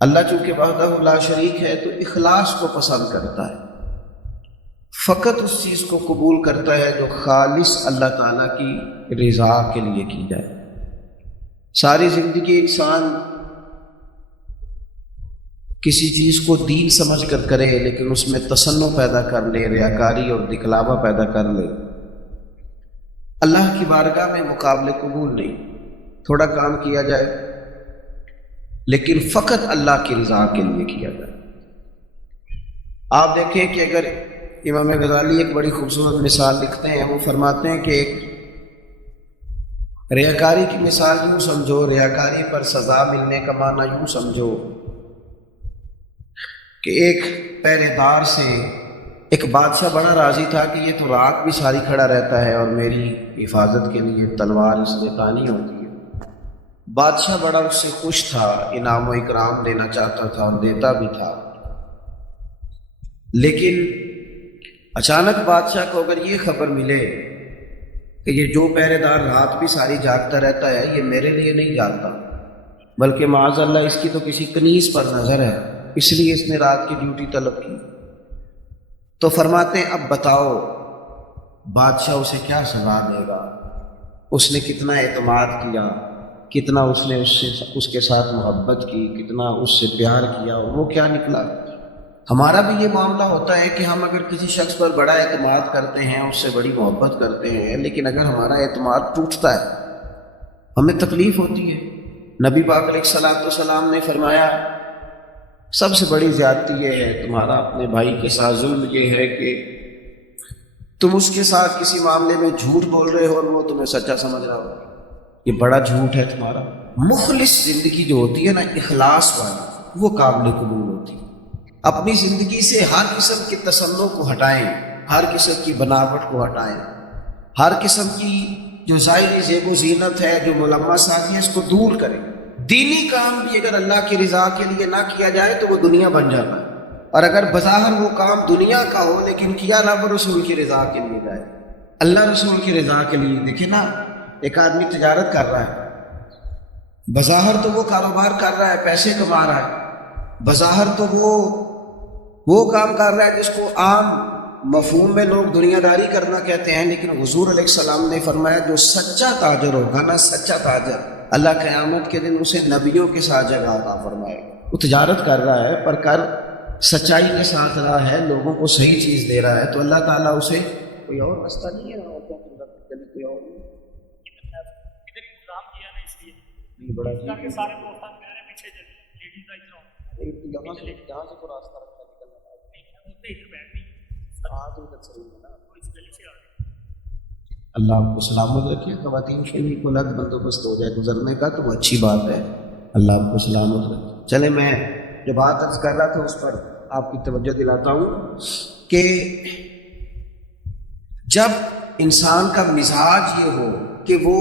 اللہ چونکہ وحدہ لا شریک ہے تو اخلاص کو پسند کرتا ہے، فقط اس چیز کو قبول کرتا ہے جو خالص اللہ تعالیٰ کی رضا کے لیے کی جائے۔ ساری زندگی انسان کسی چیز کو دین سمجھ کر کرے لیکن اس میں تصنع پیدا کر لے، ریاکاری اور دکھلاوا پیدا کر لے، اللہ کی بارگاہ میں مقابلے قبول نہیں۔ تھوڑا کام کیا جائے لیکن فقط اللہ کی رضا کے لیے کیا جائے۔ آپ دیکھیں کہ اگر امام غزالی ایک بڑی خوبصورت مثال لکھتے ہیں، وہ فرماتے ہیں کہ ایک ریاکاری کی مثال یوں سمجھو، ریاکاری پر سزا ملنے کا معنی یوں سمجھو کہ ایک پہرے دار سے ایک بادشاہ بڑا راضی تھا کہ یہ تو رات بھی ساری کھڑا رہتا ہے اور میری حفاظت کے لیے تلوار اس نے تانی ہوتی ہے۔ بادشاہ بڑا اس سے خوش تھا، انعام و اکرام دینا چاہتا تھا اور دیتا بھی تھا، لیکن اچانک بادشاہ کو اگر یہ خبر ملے کہ یہ جو پہرے دار رات بھی ساری جاگتا رہتا ہے یہ میرے لیے نہیں جاگتا بلکہ معاذ اللہ اس کی تو کسی کنیز پر نظر ہے، اس لیے اس نے رات کی ڈیوٹی طلب کی، تو فرماتے ہیں اب بتاؤ بادشاہ اسے کیا سزا دے گا؟ اس نے کتنا اعتماد کیا، کتنا اس نے اس کے ساتھ محبت کی، کتنا اس سے پیار کیا، اور وہ کیا نکلا۔ ہمارا بھی یہ معاملہ ہوتا ہے کہ ہم اگر کسی شخص پر بڑا اعتماد کرتے ہیں، اس سے بڑی محبت کرتے ہیں، لیکن اگر ہمارا اعتماد ٹوٹتا ہے ہمیں تکلیف ہوتی ہے۔ نبی پاک علیہ الصلوۃ والسلام نے فرمایا سب سے بڑی زیادتی یہ ہے تمہارا اپنے بھائی کے ساتھ ظلم یہ ہے کہ تم اس کے ساتھ کسی معاملے میں جھوٹ بول رہے ہو اور وہ تمہیں سچا سمجھ رہا ہو، یہ بڑا جھوٹ ہے تمہارا۔ مخلص زندگی جو ہوتی ہے نا، اخلاص والی، وہ قابل قبول ہوتی ہے۔ اپنی زندگی سے ہر قسم کے تصنع کو ہٹائیں، ہر قسم کی بناوٹ کو ہٹائیں، ہر قسم کی جو ظاہری زیب و زینت ہے، جو ملمسات ہے، اس کو دور کریں۔ دینی کام بھی اگر اللہ کی رضا کے لیے نہ کیا جائے تو وہ دنیا بن جاتا ہے، اور اگر بظاہر وہ کام دنیا کا ہو لیکن کیا رب رسول کی رضا کے لیے جائے، اللہ رسول کی رضا کے لیے۔ دیکھیں نا، ایک آدمی تجارت کر رہا ہے، بظاہر تو وہ کاروبار کر رہا ہے، پیسے کما رہا ہے، بظاہر تو وہ کام کر رہا ہے جس کو عام مفہوم میں لوگ دنیا داری کرنا کہتے ہیں، لیکن حضور علیہ السلام نے فرمایا جو سچا تاجر ہوگا نا، سچا تاجر، اللہ قیامت کے دن اسے نبیوں کے ساتھ جگہ عطا فرمائے گا۔ وہ تجارت کر رہا ہے پر کر سچائی کے ساتھ رہا ہے، لوگوں کو صحیح چیز دے رہا ہے، تو اللہ تعالیٰ اسے کوئی اور راستہ نہیں ہے کوئی اور نہیں بڑا جہاں سے کو راستہ رکھا اللہ آپ کو سلامت رکھے۔ خواتین کے لیے کوئی الگ بندوبست ہو جائے گزرنے کا تو وہ اچھی بات ہے، اللہ آپ کو سلامت رکھے۔ چلے میں جو بات عرض کر رہا تھا اس پر آپ کی توجہ دلاتا ہوں کہ جب انسان کا مزاج یہ ہو کہ وہ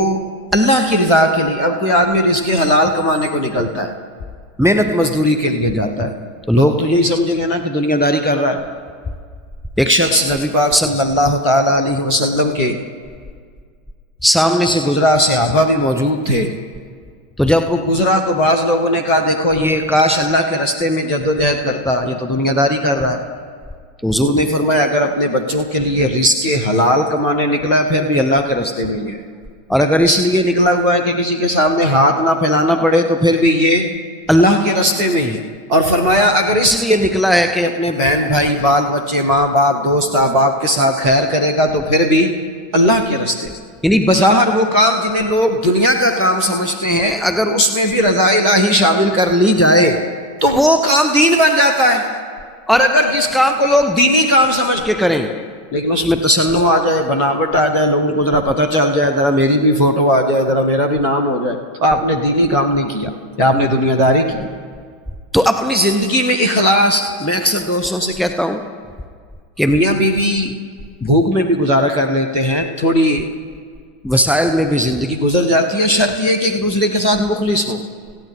اللہ کی رضا کے لیے، اب کوئی آدمی رزق حلال کمانے کو نکلتا ہے، محنت مزدوری کے لیے جاتا ہے، تو لوگ تو یہی سمجھیں گے نا کہ دنیا داری کر رہا ہے۔ ایک شخص نبی پاک صلی اللہ تعالیٰ علیہ وسلم کے سامنے سے گزرا، صحابہ بھی موجود تھے، تو جب وہ گزرا تو بعض لوگوں نے کہا دیکھو یہ کاش اللہ کے راستے میں جد و جہد کرتا، یہ تو دنیا داری کر رہا ہے۔ تو حضور نے فرمایا اگر اپنے بچوں کے لیے رزق حلال کمانے نکلا ہے پھر بھی اللہ کے راستے میں ہے، اور اگر اس لیے نکلا ہوا ہے کہ کسی کے سامنے ہاتھ نہ پھیلانا پڑے تو پھر بھی یہ اللہ کے راستے میں ہے۔ اور فرمایا اگر اس لیے نکلا ہے کہ اپنے بہن بھائی بال بچے ماں باپ دوست احباب کے ساتھ خیر کرے گا تو پھر بھی اللہ کے راستے میں۔ یعنی بظاہر وہ کام جنہیں لوگ دنیا کا کام سمجھتے ہیں، اگر اس میں بھی رضا الہی شامل کر لی جائے تو وہ کام دین بن جاتا ہے۔ اور اگر جس کام کو لوگ دینی کام سمجھ کے کریں لیکن اس میں تصنع آ جائے، بناوٹ آ جائے، لوگوں کو ذرا پتہ چل جائے، ذرا میری بھی فوٹو آ جائے، ذرا میرا بھی نام ہو جائے، تو آپ نے دینی کام نہیں کیا یا آپ نے دنیا داری کی۔ تو اپنی زندگی میں اخلاص، میں اکثر دوستوں سے کہتا ہوں کہ میاں بیوی بھوک میں بھی گزارا کر لیتے ہیں، تھوڑی وسائل میں بھی زندگی گزر جاتی ہے، شرط یہ ہے کہ ایک دوسرے کے ساتھ مخلص ہو۔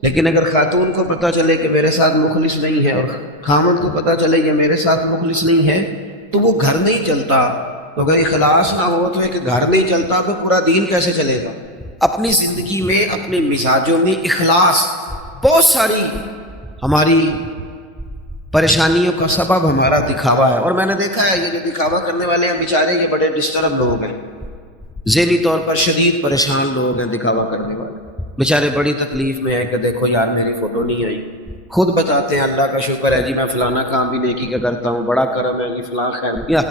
لیکن اگر خاتون کو پتہ چلے کہ میرے ساتھ مخلص نہیں ہے اور خامد کو پتہ چلے کہ میرے ساتھ مخلص نہیں ہے تو وہ گھر نہیں چلتا۔ تو اگر اخلاص نہ ہو تو ایک گھر نہیں چلتا تو پورا دین کیسے چلے گا؟ اپنی زندگی میں، اپنے مزاجوں میں اخلاص، بہت ساری ہماری پریشانیوں کا سبب ہمارا دکھاوا ہے. اور میں نے دیکھا ہے یہ جو دکھاوا کرنے والے ہیں بیچارے یہ بڑے ڈسٹرب لوگ ہیں، ذہنی طور پر شدید پریشان لوگ ہیں. دکھاوا کرنے والے بیچارے بڑی تکلیف میں ہیں کہ دیکھو یار میری فوٹو نہیں آئی. خود بتاتے ہیں اللہ کا شکر ہے جی میں فلانا کام بھی نیکی کا کرتا ہوں، بڑا کرم ہے جی فلاں خیر کیا.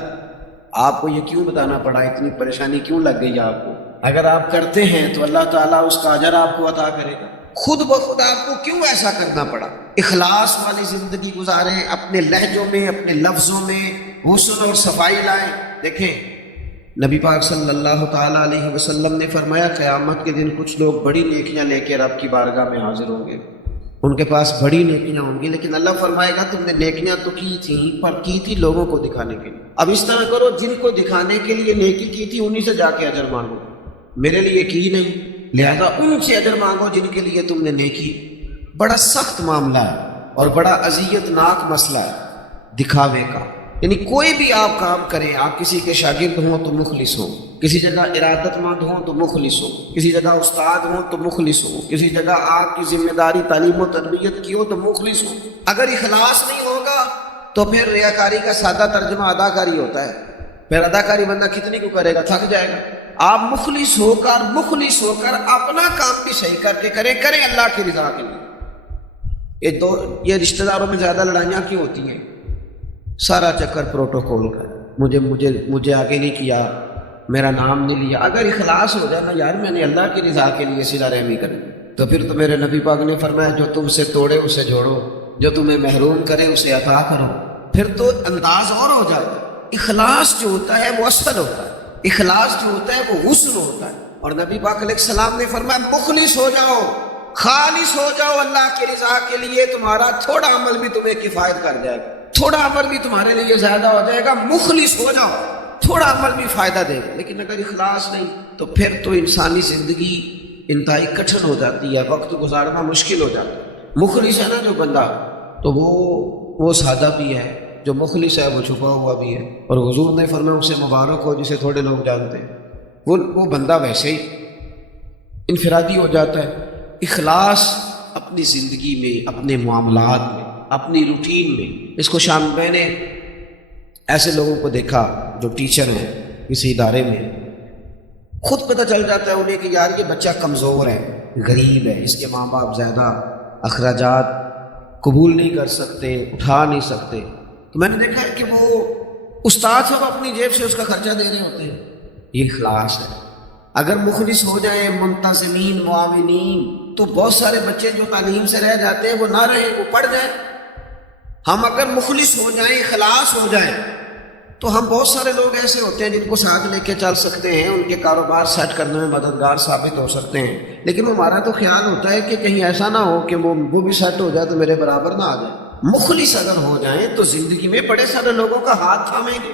آپ کو یہ کیوں بتانا پڑا، اتنی پریشانی کیوں لگ گئی آپ کو؟ اگر آپ کرتے ہیں تو اللہ تعالیٰ اس کا اجر آپ کو عطا کرے گا. خود بخود آپ کو کیوں ایسا کرنا پڑا؟ اخلاص والی زندگی گزاریں، اپنے لہجوں میں اپنے لفظوں میں حسن اور صفائی لائیں. دیکھیں نبی پاک صلی اللہ تعالیٰ علیہ وسلم نے فرمایا قیامت کے دن کچھ لوگ بڑی نیکیاں لے کے رب کی بارگاہ میں حاضر ہوں گے، ان کے پاس بڑی نیکیاں ہوں گی، لیکن اللہ فرمائے گا تم نے نیکیاں تو کی تھیں پر کی تھی لوگوں کو دکھانے کے لیے. اب اس طرح کرو جن کو دکھانے کے لیے نیکی کی تھی انہی سے جا کے اجر مانگو، میرے لیے کی نہیں لہذا ان سے اجر مانگو جن کے لیے تم نے نیکی. بڑا سخت معاملہ ہے اور بڑا اذیت ناک مسئلہ ہے دکھاوے کا. یعنی کوئی بھی آپ کام کریں، آپ کسی کے شاگرد ہوں تو مخلص ہوں، کسی جگہ ارادت مند ہوں تو مخلص ہوں، کسی جگہ استاد ہوں تو مخلص ہوں، کسی جگہ آپ کی ذمہ داری تعلیم و تربیت کی ہو تو مخلص ہوں. اگر اخلاص نہیں ہوگا تو پھر ریاکاری کا سادہ ترجمہ اداکاری ہوتا ہے. پھر اداکاری بندہ کتنی کو کرے گا، تھک جائے گا. آپ مخلص ہو کر اپنا کام بھی صحیح کر کے کریں اللہ کی رضا کے لیے. یہ رشتہ داروں میں زیادہ لڑائیاں کیوں ہوتی ہیں؟ سارا چکر پروٹوکول کا، مجھے آگے نہیں کیا، میرا نام نہیں لیا. اگر اخلاص ہو جائے نا یار میں نے اللہ کی رضا کے لیے صلہ رحمی کرنی، تو پھر تو میرے نبی پاک نے فرمایا جو تم سے توڑے اسے جوڑو، جو تمہیں محروم کرے اسے عطا کرو. پھر تو انداز اور ہو جاتا ہے. اخلاص جو ہوتا ہے وہ اصل ہوتا ہے، اخلاص جو ہوتا ہے وہ حسن ہوتا ہے. اور نبی پاک علیہ السلام نے فرمایا مخلص ہو جاؤ، خالص ہو جاؤ اللہ کی رضا کے لیے، تمہارا تھوڑا عمل بھی تمہیں کفایت کر جائے گا، تھوڑا عمل بھی تمہارے لیے زیادہ ہو جائے گا. مخلص ہو جاؤ، تھوڑا عمل بھی فائدہ دے گا. لیکن اگر اخلاص نہیں تو پھر تو انسانی زندگی انتہائی کٹھن ہو جاتی ہے، وقت گزارنا مشکل ہو جاتا ہے. مخلص ہے نا جو بندہ تو وہ سادہ بھی ہے، جو مخلص ہے وہ چھپا ہوا بھی ہے. اور حضور نے فرمایا اسے مبارک ہو جسے تھوڑے لوگ جانتے ہیں، وہ بندہ ویسے ہی انفرادی ہو جاتا ہے. اخلاص اپنی زندگی میں، اپنے معاملات میں، اپنی روٹین میں. اس کو میں نے ایسے لوگوں کو دیکھا جو ٹیچر ہیں کسی ادارے میں، خود پتہ چل جاتا ہے انہیں کہ یار یہ بچہ کمزور ہے، غریب ہے، اس کے ماں باپ زیادہ اخراجات قبول نہیں کر سکتے، اٹھا نہیں سکتے. تو میں نے دیکھا ہے کہ وہ استاد سب اپنی جیب سے اس کا خرچہ دے رہے ہوتے ہیں. یہ اخلاص ہے. اگر مخلص ہو جائیں، منتظمین، معاونین، تو بہت سارے بچے جو تعلیم سے رہ جاتے ہیں وہ نہ رہیں، وہ پڑھ جائیں. ہم اگر مخلص ہو جائیں، اخلاص ہو جائیں، تو ہم بہت سارے لوگ ایسے ہوتے ہیں جن کو ساتھ لے کے چل سکتے ہیں، ان کے کاروبار سیٹ کرنے میں مددگار ثابت ہو سکتے ہیں. لیکن ہمارا تو خیال ہوتا ہے کہ کہیں ایسا نہ ہو کہ وہ بھی سیٹ ہو جائے تو میرے برابر نہ آ جائے. مخلص اگر ہو جائیں تو زندگی میں بڑے سارے لوگوں کا ہاتھ تھامیں گے،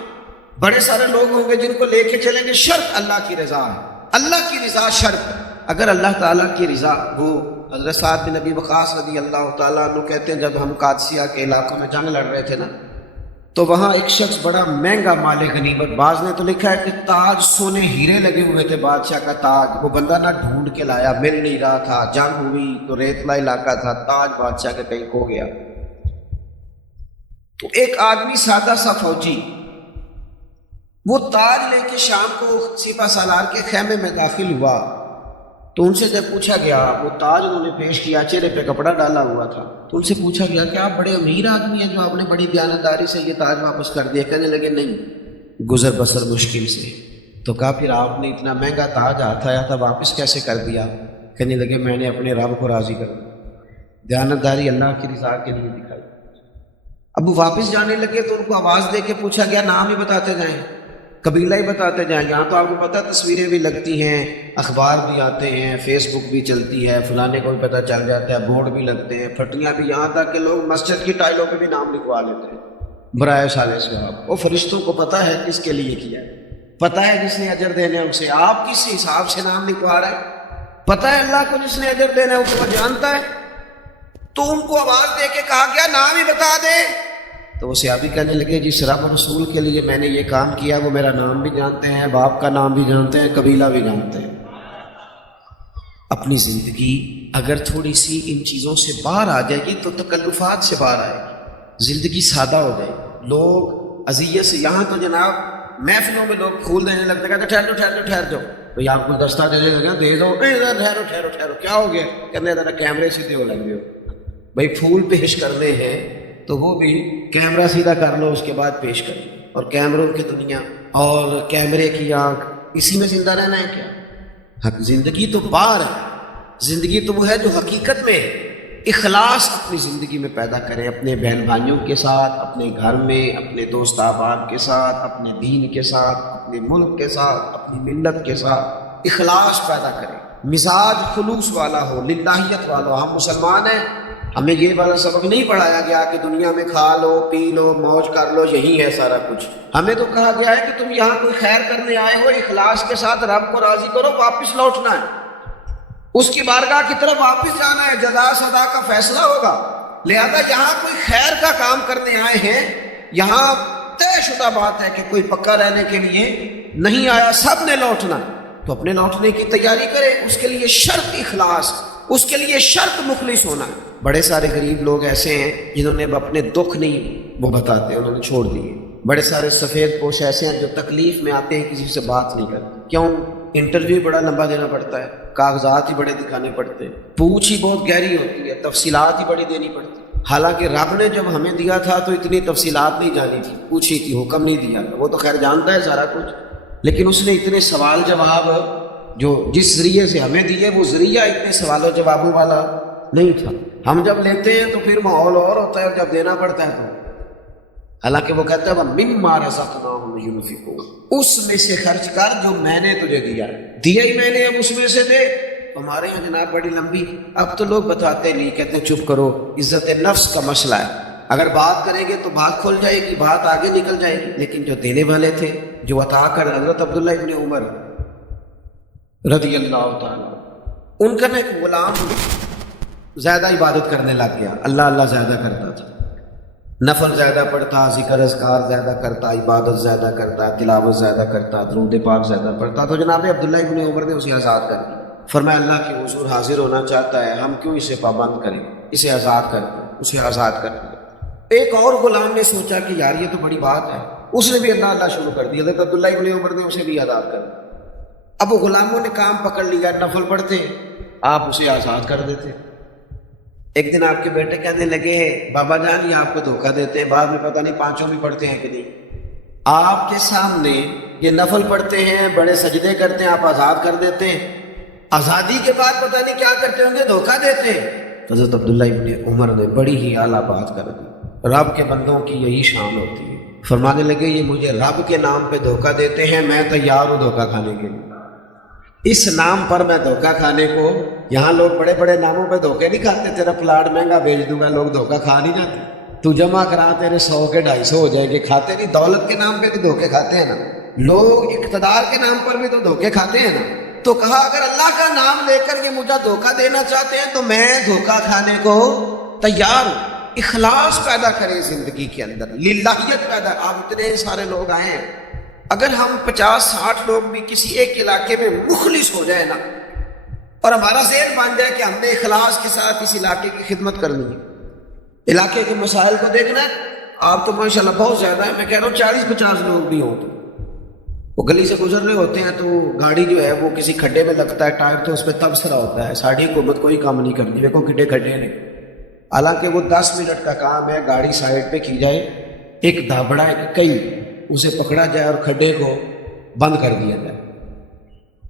بڑے سارے لوگ ہوں گے جن کو لے کے چلیں گے. شرط اللہ کی رضا ہے، اللہ کی رضا شرط. اگر اللہ تعالیٰ کی رضا ہو. حضرت سعد بن ابی وقاص رضی اللہ تعالیٰ عنہ کہتے ہیں جب ہم قادسیہ کے علاقوں میں جنگ لڑ رہے تھے نا تو وہاں ایک شخص بڑا مہنگا مال غنیمت، بعض نے تو لکھا ہے کہ تاج سونے ہیرے لگے ہوئے تھے، بادشاہ کا تاج، وہ بندہ نہ ڈھونڈ کے لایا، مل نہیں رہا تھا، جنگ ہوئی تو ریتلا علاقہ تھا، تاج بادشاہ کے کہیں کھو گیا. تو ایک آدمی سادہ سا فوجی وہ تاج لے کے شام کو سپہ سالار کے خیمے میں داخل ہوا تو ان سے جب پوچھا گیا، وہ تاج انہوں نے پیش کیا، چہرے پہ کپڑا ڈالا ہوا تھا، تو ان سے پوچھا گیا کہ آپ بڑے امیر آدمی ہیں جو آپ نے بڑی دیانتداری سے یہ تاج واپس کر دیا. کہنے لگے نہیں، گزر بسر مشکل سے. تو کہا پھر آپ نے اتنا مہنگا تاج ہاتھ آیا تھا واپس کیسے کر دیا؟ کہنے لگے میں نے اپنے رب کو راضی کر دیا، دیانتداری اللہ کی رضا کے لیے دکھائی. اب وہ واپس جانے لگے تو ان کو آواز دے کے پوچھا گیا نام ہی بتاتے جائیں، قبیلہ ہی بتاتے جائیں. یہاں تو آپ کو پتہ تصویریں بھی لگتی ہیں، اخبار بھی آتے ہیں، فیس بک بھی چلتی ہے، فلانے کو بھی پتہ چل جاتا ہے، بورڈ بھی لگتے ہیں، پھٹیاں بھی، یہاں تک کہ لوگ مسجد کی ٹائلوں پہ بھی نام لکھوا لیتے ہیں برائے صالح صاحب. وہ فرشتوں کو پتہ ہے کس کے لیے کیا ہے، پتہ ہے جس نے اجر دینے اسے. آپ کس حساب سے نام لکھوا رہے ہیں؟ پتہ ہے اللہ کو جس نے اجر دینا ہے اس کو جانتا ہے. تو ان کو آواز دے کے کہا گیا نام ہی بتا دے. تو وہ صحابی کہنے لگے جس رب رسول کے لیے میں نے یہ کام کیا وہ میرا نام بھی جانتے ہیں، باپ کا نام بھی جانتے ہیں، قبیلہ بھی جانتے ہیں. اپنی زندگی اگر تھوڑی سی ان چیزوں سے باہر آ جائے گی تو تکلفات سے باہر آئے گی، زندگی سادہ ہو جائے گی۔ لوگ اذیت سے، یہاں تو جناب محفلوں میں لوگ پھول دینے لگتے ہیں، ٹھہر جاؤ بھئی، آپ کو دستہ دینے لگے دے دو، ٹھہرو کیا ہو گیا، کہنے ذرا کیمرے سیدھے ہو لگ ہو بھائی، پھول پیش کرنے ہیں تو وہ بھی کیمرہ سیدھا کر لو، اس کے بعد پیش کر لو۔ اور کیمروں کی دنیا اور کیمرے کی آنکھ، اسی میں زندہ رہنا ہے کیا؟ زندگی تو باہر ہے، زندگی تو وہ ہے جو حقیقت میں ہے۔ اخلاص اپنی زندگی میں پیدا کریں، اپنے بہن بھائیوں کے ساتھ، اپنے گھر میں، اپنے دوست احباب کے ساتھ، اپنے دین کے ساتھ، اپنے ملک کے ساتھ، اپنی ملت کے ساتھ اخلاص پیدا کریں، مزاج خلوص والا ہو، للہیت والا ہو۔ ہم مسلمان ہیں، ہمیں یہ والا سبق نہیں پڑھایا گیا کہ دنیا میں کھا لو پی لو موج کر لو یہی ہے سارا کچھ۔ ہمیں تو کہا گیا ہے کہ تم یہاں کوئی خیر کرنے آئے ہو، اخلاص کے ساتھ رب کو راضی کرو، واپس لوٹنا ہے، اس کی بارگاہ کی طرف واپس جانا ہے، جزا سزا کا فیصلہ ہوگا۔ لہذا یہاں کوئی خیر کا کام کرنے آئے ہیں، یہاں طے شدہ بات ہے کہ کوئی پکا رہنے کے لیے نہیں آیا، سب نے لوٹنا، تو اپنے لوٹنے کی تیاری کرے، اس کے لیے شرط اخلاص، اس کے لیے شرط مخلص ہونا۔ بڑے سارے غریب لوگ ایسے ہیں جنہوں نے اپنے دکھ نہیں وہ بتاتے، انہوں نے چھوڑ دیے۔ بڑے سارے سفید پوش ایسے ہیں جو تکلیف میں آتے ہیں کسی سے بات نہیں کرتے، کیوں؟ انٹرویو بڑا لمبا دینا پڑتا ہے، کاغذات ہی بڑے دکھانے پڑتے ہیں، پوچھ ہی بہت گہری ہوتی ہے، تفصیلات ہی بڑی دینی پڑتی ہے۔ حالانکہ رب نے جب ہمیں دیا تھا تو اتنی تفصیلات نہیں جانی تھی، پوچھی تھی، حکم نہیں دیا تھا، وہ تو خیر جانتا ہے سارا کچھ، لیکن اس نے اتنے سوال جواب جو جس ذریعے سے ہمیں دیے وہ ذریعہ اتنے سوال و جوابوں والا نہیں تھا۔ ہم جب لیتے ہیں تو پھر ماحول اور ہوتا ہے، اور جب دینا پڑتا ہے تو حالانکہ وہ کہتا ہے وَمِمَّا رَزَقْنَاهُمْ يُنْفِقُونَ، اس میں سے خرچ کر جو میں نے تجھے دیا ہی میں نے، اب اس میں سے دے۔ ہمارے یہاں جناب بڑی لمبی، اب تو لوگ بتاتے نہیں، کہتے ہیں چپ کرو، عزت نفس کا مسئلہ ہے، اگر بات کریں گے تو بات کھل جائے گی، بات آگے نکل جائے گی۔ لیکن جو دینے والے تھے، جو عطا کر، حضرت عبداللہ ابن عمر رضی اللہ تعالیٰ، ان کا نا ایک غلام زیادہ عبادت کرنے لگ گیا، اللہ اللہ زیادہ کرتا تھا، نفل زیادہ پڑھتا، ذکر اذکار زیادہ کرتا، عبادت زیادہ کرتا، تلاوت زیادہ کرتا، درود پاک زیادہ پڑھتا۔ تو جناب عبداللہ ابن عمر نے اسے آزاد کر دیا، فرمایا اللہ کے حضور حاضر ہونا چاہتا ہے، ہم کیوں اسے پابند کریں، اسے آزاد کر دیں، اسے آزاد کر دیا۔ ایک اور غلام نے سوچا کہ یار یہ تو بڑی بات ہے، اس نے بھی اللہ اللہ شروع کر دیا، حضرت عبداللہ ابن عمر نے اسے بھی آزاد کر دیا۔ اب وہ غلاموں نے کام پکڑ لیا، نفل پڑھتے، آپ اسے آزاد کر دیتے۔ ایک دن آپ کے بیٹے کہنے لگے بابا جان یہ آپ کو دھوکہ دیتے ہیں، بعد میں پتہ نہیں پانچوں بھی پڑھتے ہیں کہ نہیں، آپ کے سامنے یہ نفل پڑھتے ہیں، بڑے سجدے کرتے ہیں، آپ آزاد کر دیتے ہیں، آزادی کے بعد پتہ نہیں کیا کرتے ہوں گے، دھوکہ دیتے ہیں۔ حضرت عبداللہ ابن عمر نے بڑی ہی اعلیٰ بات کر دی، رب کے بندوں کی یہی شان ہوتی ہے۔ فرمانے لگے یہ مجھے رب کے نام پہ دھوکہ دیتے ہیں، میں تیار ہوں دھوکہ کھانے کے لیے، اس نام پر میں دھوکہ کھانے کو۔ یہاں لوگ بڑے بڑے ناموں پہ دھوکے نہیں کھاتے، تیرا پلاٹ مہنگا بیچ دوں گا، لوگ دھوکہ کھا نہیں جاتے، تو جمع کرا تیرے 100 کے 250 ہو جائیں گے، کھاتے نہیں۔ دولت کے نام پہ بھی دھوکے کھاتے ہیں نا لوگ، اقتدار کے نام پر بھی تو دھوکے کھاتے ہیں نا۔ تو کہا اگر اللہ کا نام لے کر یہ مجھے دھوکہ دینا چاہتے ہیں تو میں دھوکہ کھانے کو تیار ہوں۔ اخلاص پیدا کریں زندگی کے اندر، للہیت پیدا۔ آپ اتنے سارے لوگ آئے ہیں، اگر ہم 50-60 لوگ بھی کسی ایک علاقے میں مخلص ہو جائے نا، اور ہمارا ذہن بن جائے کہ ہم نے اخلاص کے ساتھ اس علاقے کی خدمت کرنی ہے، علاقے کے مسائل کو دیکھنا ہے، آپ تو ماشاءاللہ بہت زیادہ ہے، میں کہہ رہا ہوں 40-50 لوگ بھی ہوں، تو وہ گلی سے گزر رہے ہوتے ہیں تو گاڑی جو ہے وہ کسی کھڈے میں لگتا ہے، ٹائر تو اس پہ تبصرہ ہوتا ہے، ساری حکومت کوئی کام نہیں کرتی، دیکھو کھڈے کھڈے نے، حالانکہ وہ 10 منٹ کا کام ہے، گاڑی سائڈ پہ کی جائے، ایک دھابڑا ایک کئی اسے پکڑا جائے اور کھڈے کو بند کر دیا جائے۔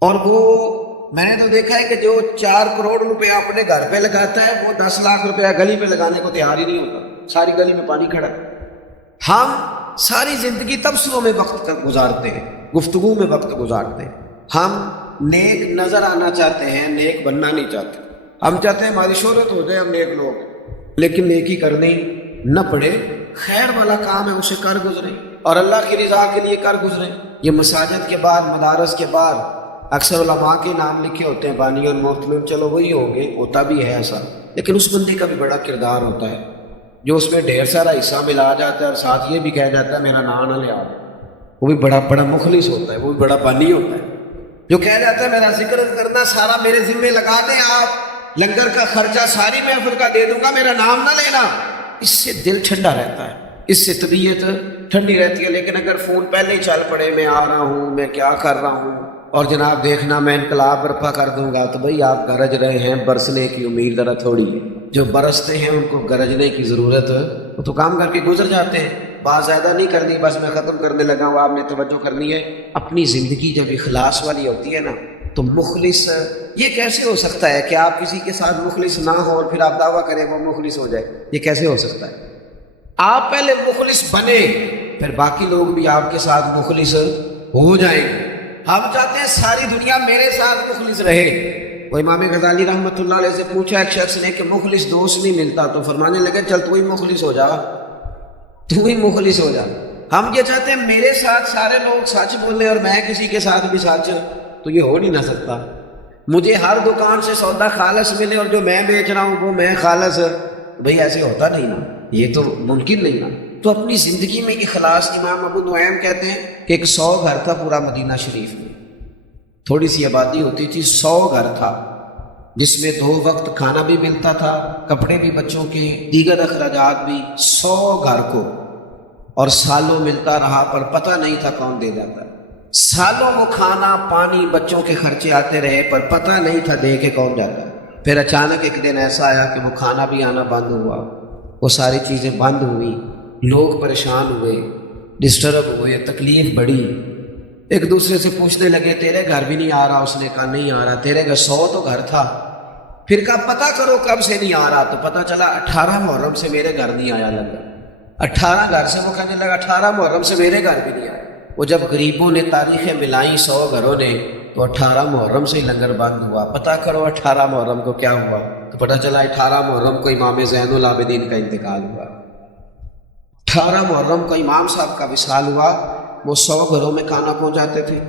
اور وہ میں نے تو دیکھا ہے کہ جو 4 کروڑ روپے اپنے گھر پہ لگاتا ہے وہ 10 لاکھ روپیہ گلی پہ لگانے کو تیار ہی نہیں ہوتا، ساری گلی میں پانی کھڑا ہے۔ ہم ساری زندگی تبصروں میں وقت گزارتے ہیں، گفتگو میں وقت گزارتے ہیں، ہم نیک نظر آنا چاہتے ہیں، نیک بننا نہیں چاہتے، ہم چاہتے ہیں ہماری شہرت ہو جائے، ہم نیک لوگ، لیکن نیکی کرنی نہ پڑے، خیر والا کام ہے اسے کر گزریں اور اللہ کی رضا کے لیے کر گزریں۔ یہ مساجد کے بعد، مدارس کے بعد اکثر علماء کے نام لکھے ہوتے ہیں، بانی اور محتمم، چلو وہی ہوگے، ہوتا بھی ہے ایسا، لیکن اس بندے کا بھی بڑا کردار ہوتا ہے جو اس میں ڈھیر سارا حصہ ملا جاتا ہے اور ساتھ یہ بھی کہہ جاتا ہے میرا نام نہ لے آپ، وہ بھی بڑا مخلص ہوتا ہے، وہ بھی بڑا بانی ہوتا ہے جو کہہ جاتا ہے میرا ذکر کرنا سارا میرے ذمے لگا دیں آپ، لنگر کا خرچہ ساری محفل کا دے دوں گا، میرا نام نہ لینا، اس سے دل ٹھنڈا رہتا ہے، اس سے طبیعت ٹھنڈی رہتی ہے۔ لیکن اگر فون پہلے ہی چل پڑے، میں آ رہا ہوں، میں کیا کر رہا ہوں، اور جناب دیکھنا میں انقلاب برپا کر دوں گا، تو بھئی آپ گرج رہے ہیں، برسنے کی امید ذرا تھوڑی ہے۔ جو برستے ہیں ان کو گرجنے کی ضرورت ہے، وہ تو کام کر کے گزر جاتے ہیں۔ بات زیادہ نہیں کرنی، بس میں ختم کرنے لگا ہوں، آپ نے توجہ کرنی ہے۔ اپنی زندگی جب اخلاص والی ہوتی ہے نا تو مخلص، یہ کیسے ہو سکتا ہے کہ آپ کسی کے ساتھ مخلص نہ ہو اور پھر آپ دعویٰ کریں وہ مخلص ہو جائے؟ یہ کیسے ہو سکتا ہے؟ آپ پہلے مخلص بنے، پھر باقی لوگ بھی آپ کے ساتھ مخلص ہو جائیں گے۔ ہم چاہتے ہیں ساری دنیا میرے ساتھ مخلص رہے۔ وہ امام غزالی رحمۃ اللہ علیہ سے پوچھا ایک شخص نے کہ مخلص دوست نہیں ملتا، تو فرمانے لگے چل تو ہی مخلص ہو جا، تو ہی مخلص ہو جا۔ ہم یہ چاہتے ہیں میرے ساتھ سارے لوگ سچ بولیں اور میں کسی کے ساتھ بھی سچ، تو یہ ہو نہیں نہ سکتا۔ مجھے ہر دکان سے سودا خالص ملے اور جو میں بیچ رہا ہوں وہ میں خالص، بھئی ایسے ہوتا نہیں نا، یہ تو ممکن نہیں نا۔ تو اپنی زندگی میں اخلاص، امام ابو نعیم کہتے ہیں کہ ایک 100 گھر تھا پورا مدینہ شریف میں، تھوڑی سی آبادی ہوتی تھی، 100 گھر تھا جس میں 2 وقت کھانا بھی ملتا تھا، کپڑے بھی بچوں کے، دیگر اخراجات بھی، 100 گھر کو، اور سالوں ملتا رہا پر پتہ نہیں تھا کون دے جاتا۔ سالوں وہ کھانا پانی بچوں کے خرچے آتے رہے پر پتہ نہیں تھا دے کے کون جاتا۔ پھر اچانک ایک دن ایسا آیا کہ وہ کھانا بھی آنا بند ہوا، وہ ساری چیزیں بند ہوئی، لوگ پریشان ہوئے، ڈسٹرب ہوئے، تکلیف بڑھی۔ ایک دوسرے سے پوچھنے لگے تیرے گھر بھی نہیں آ رہا؟ اس نے کہا نہیں آ رہا۔ تیرے گھر 100 تو گھر تھا۔ پھر کہا پتہ کرو کب سے نہیں آ رہا، تو پتہ چلا 18 محرم سے میرے گھر نہیں آیا لنگر۔ 18 گھر سے، وہ کہنے لگا 18 محرم سے میرے گھر بھی نہیں آیا۔ وہ جب غریبوں نے تاریخیں ملائیں 100 گھروں نے، تو 18 محرم سے ہی لنگر بند ہوا۔ پتہ کرو 18 محرم کو کیا ہوا، تو پتہ چلا 18 محرم کو امام زین العابدین کا انتقال ہوا۔ 18 محرم کو امام صاحب کا وصال ہوا۔ وہ 100 گھروں میں کھانا پہنچاتے تھے،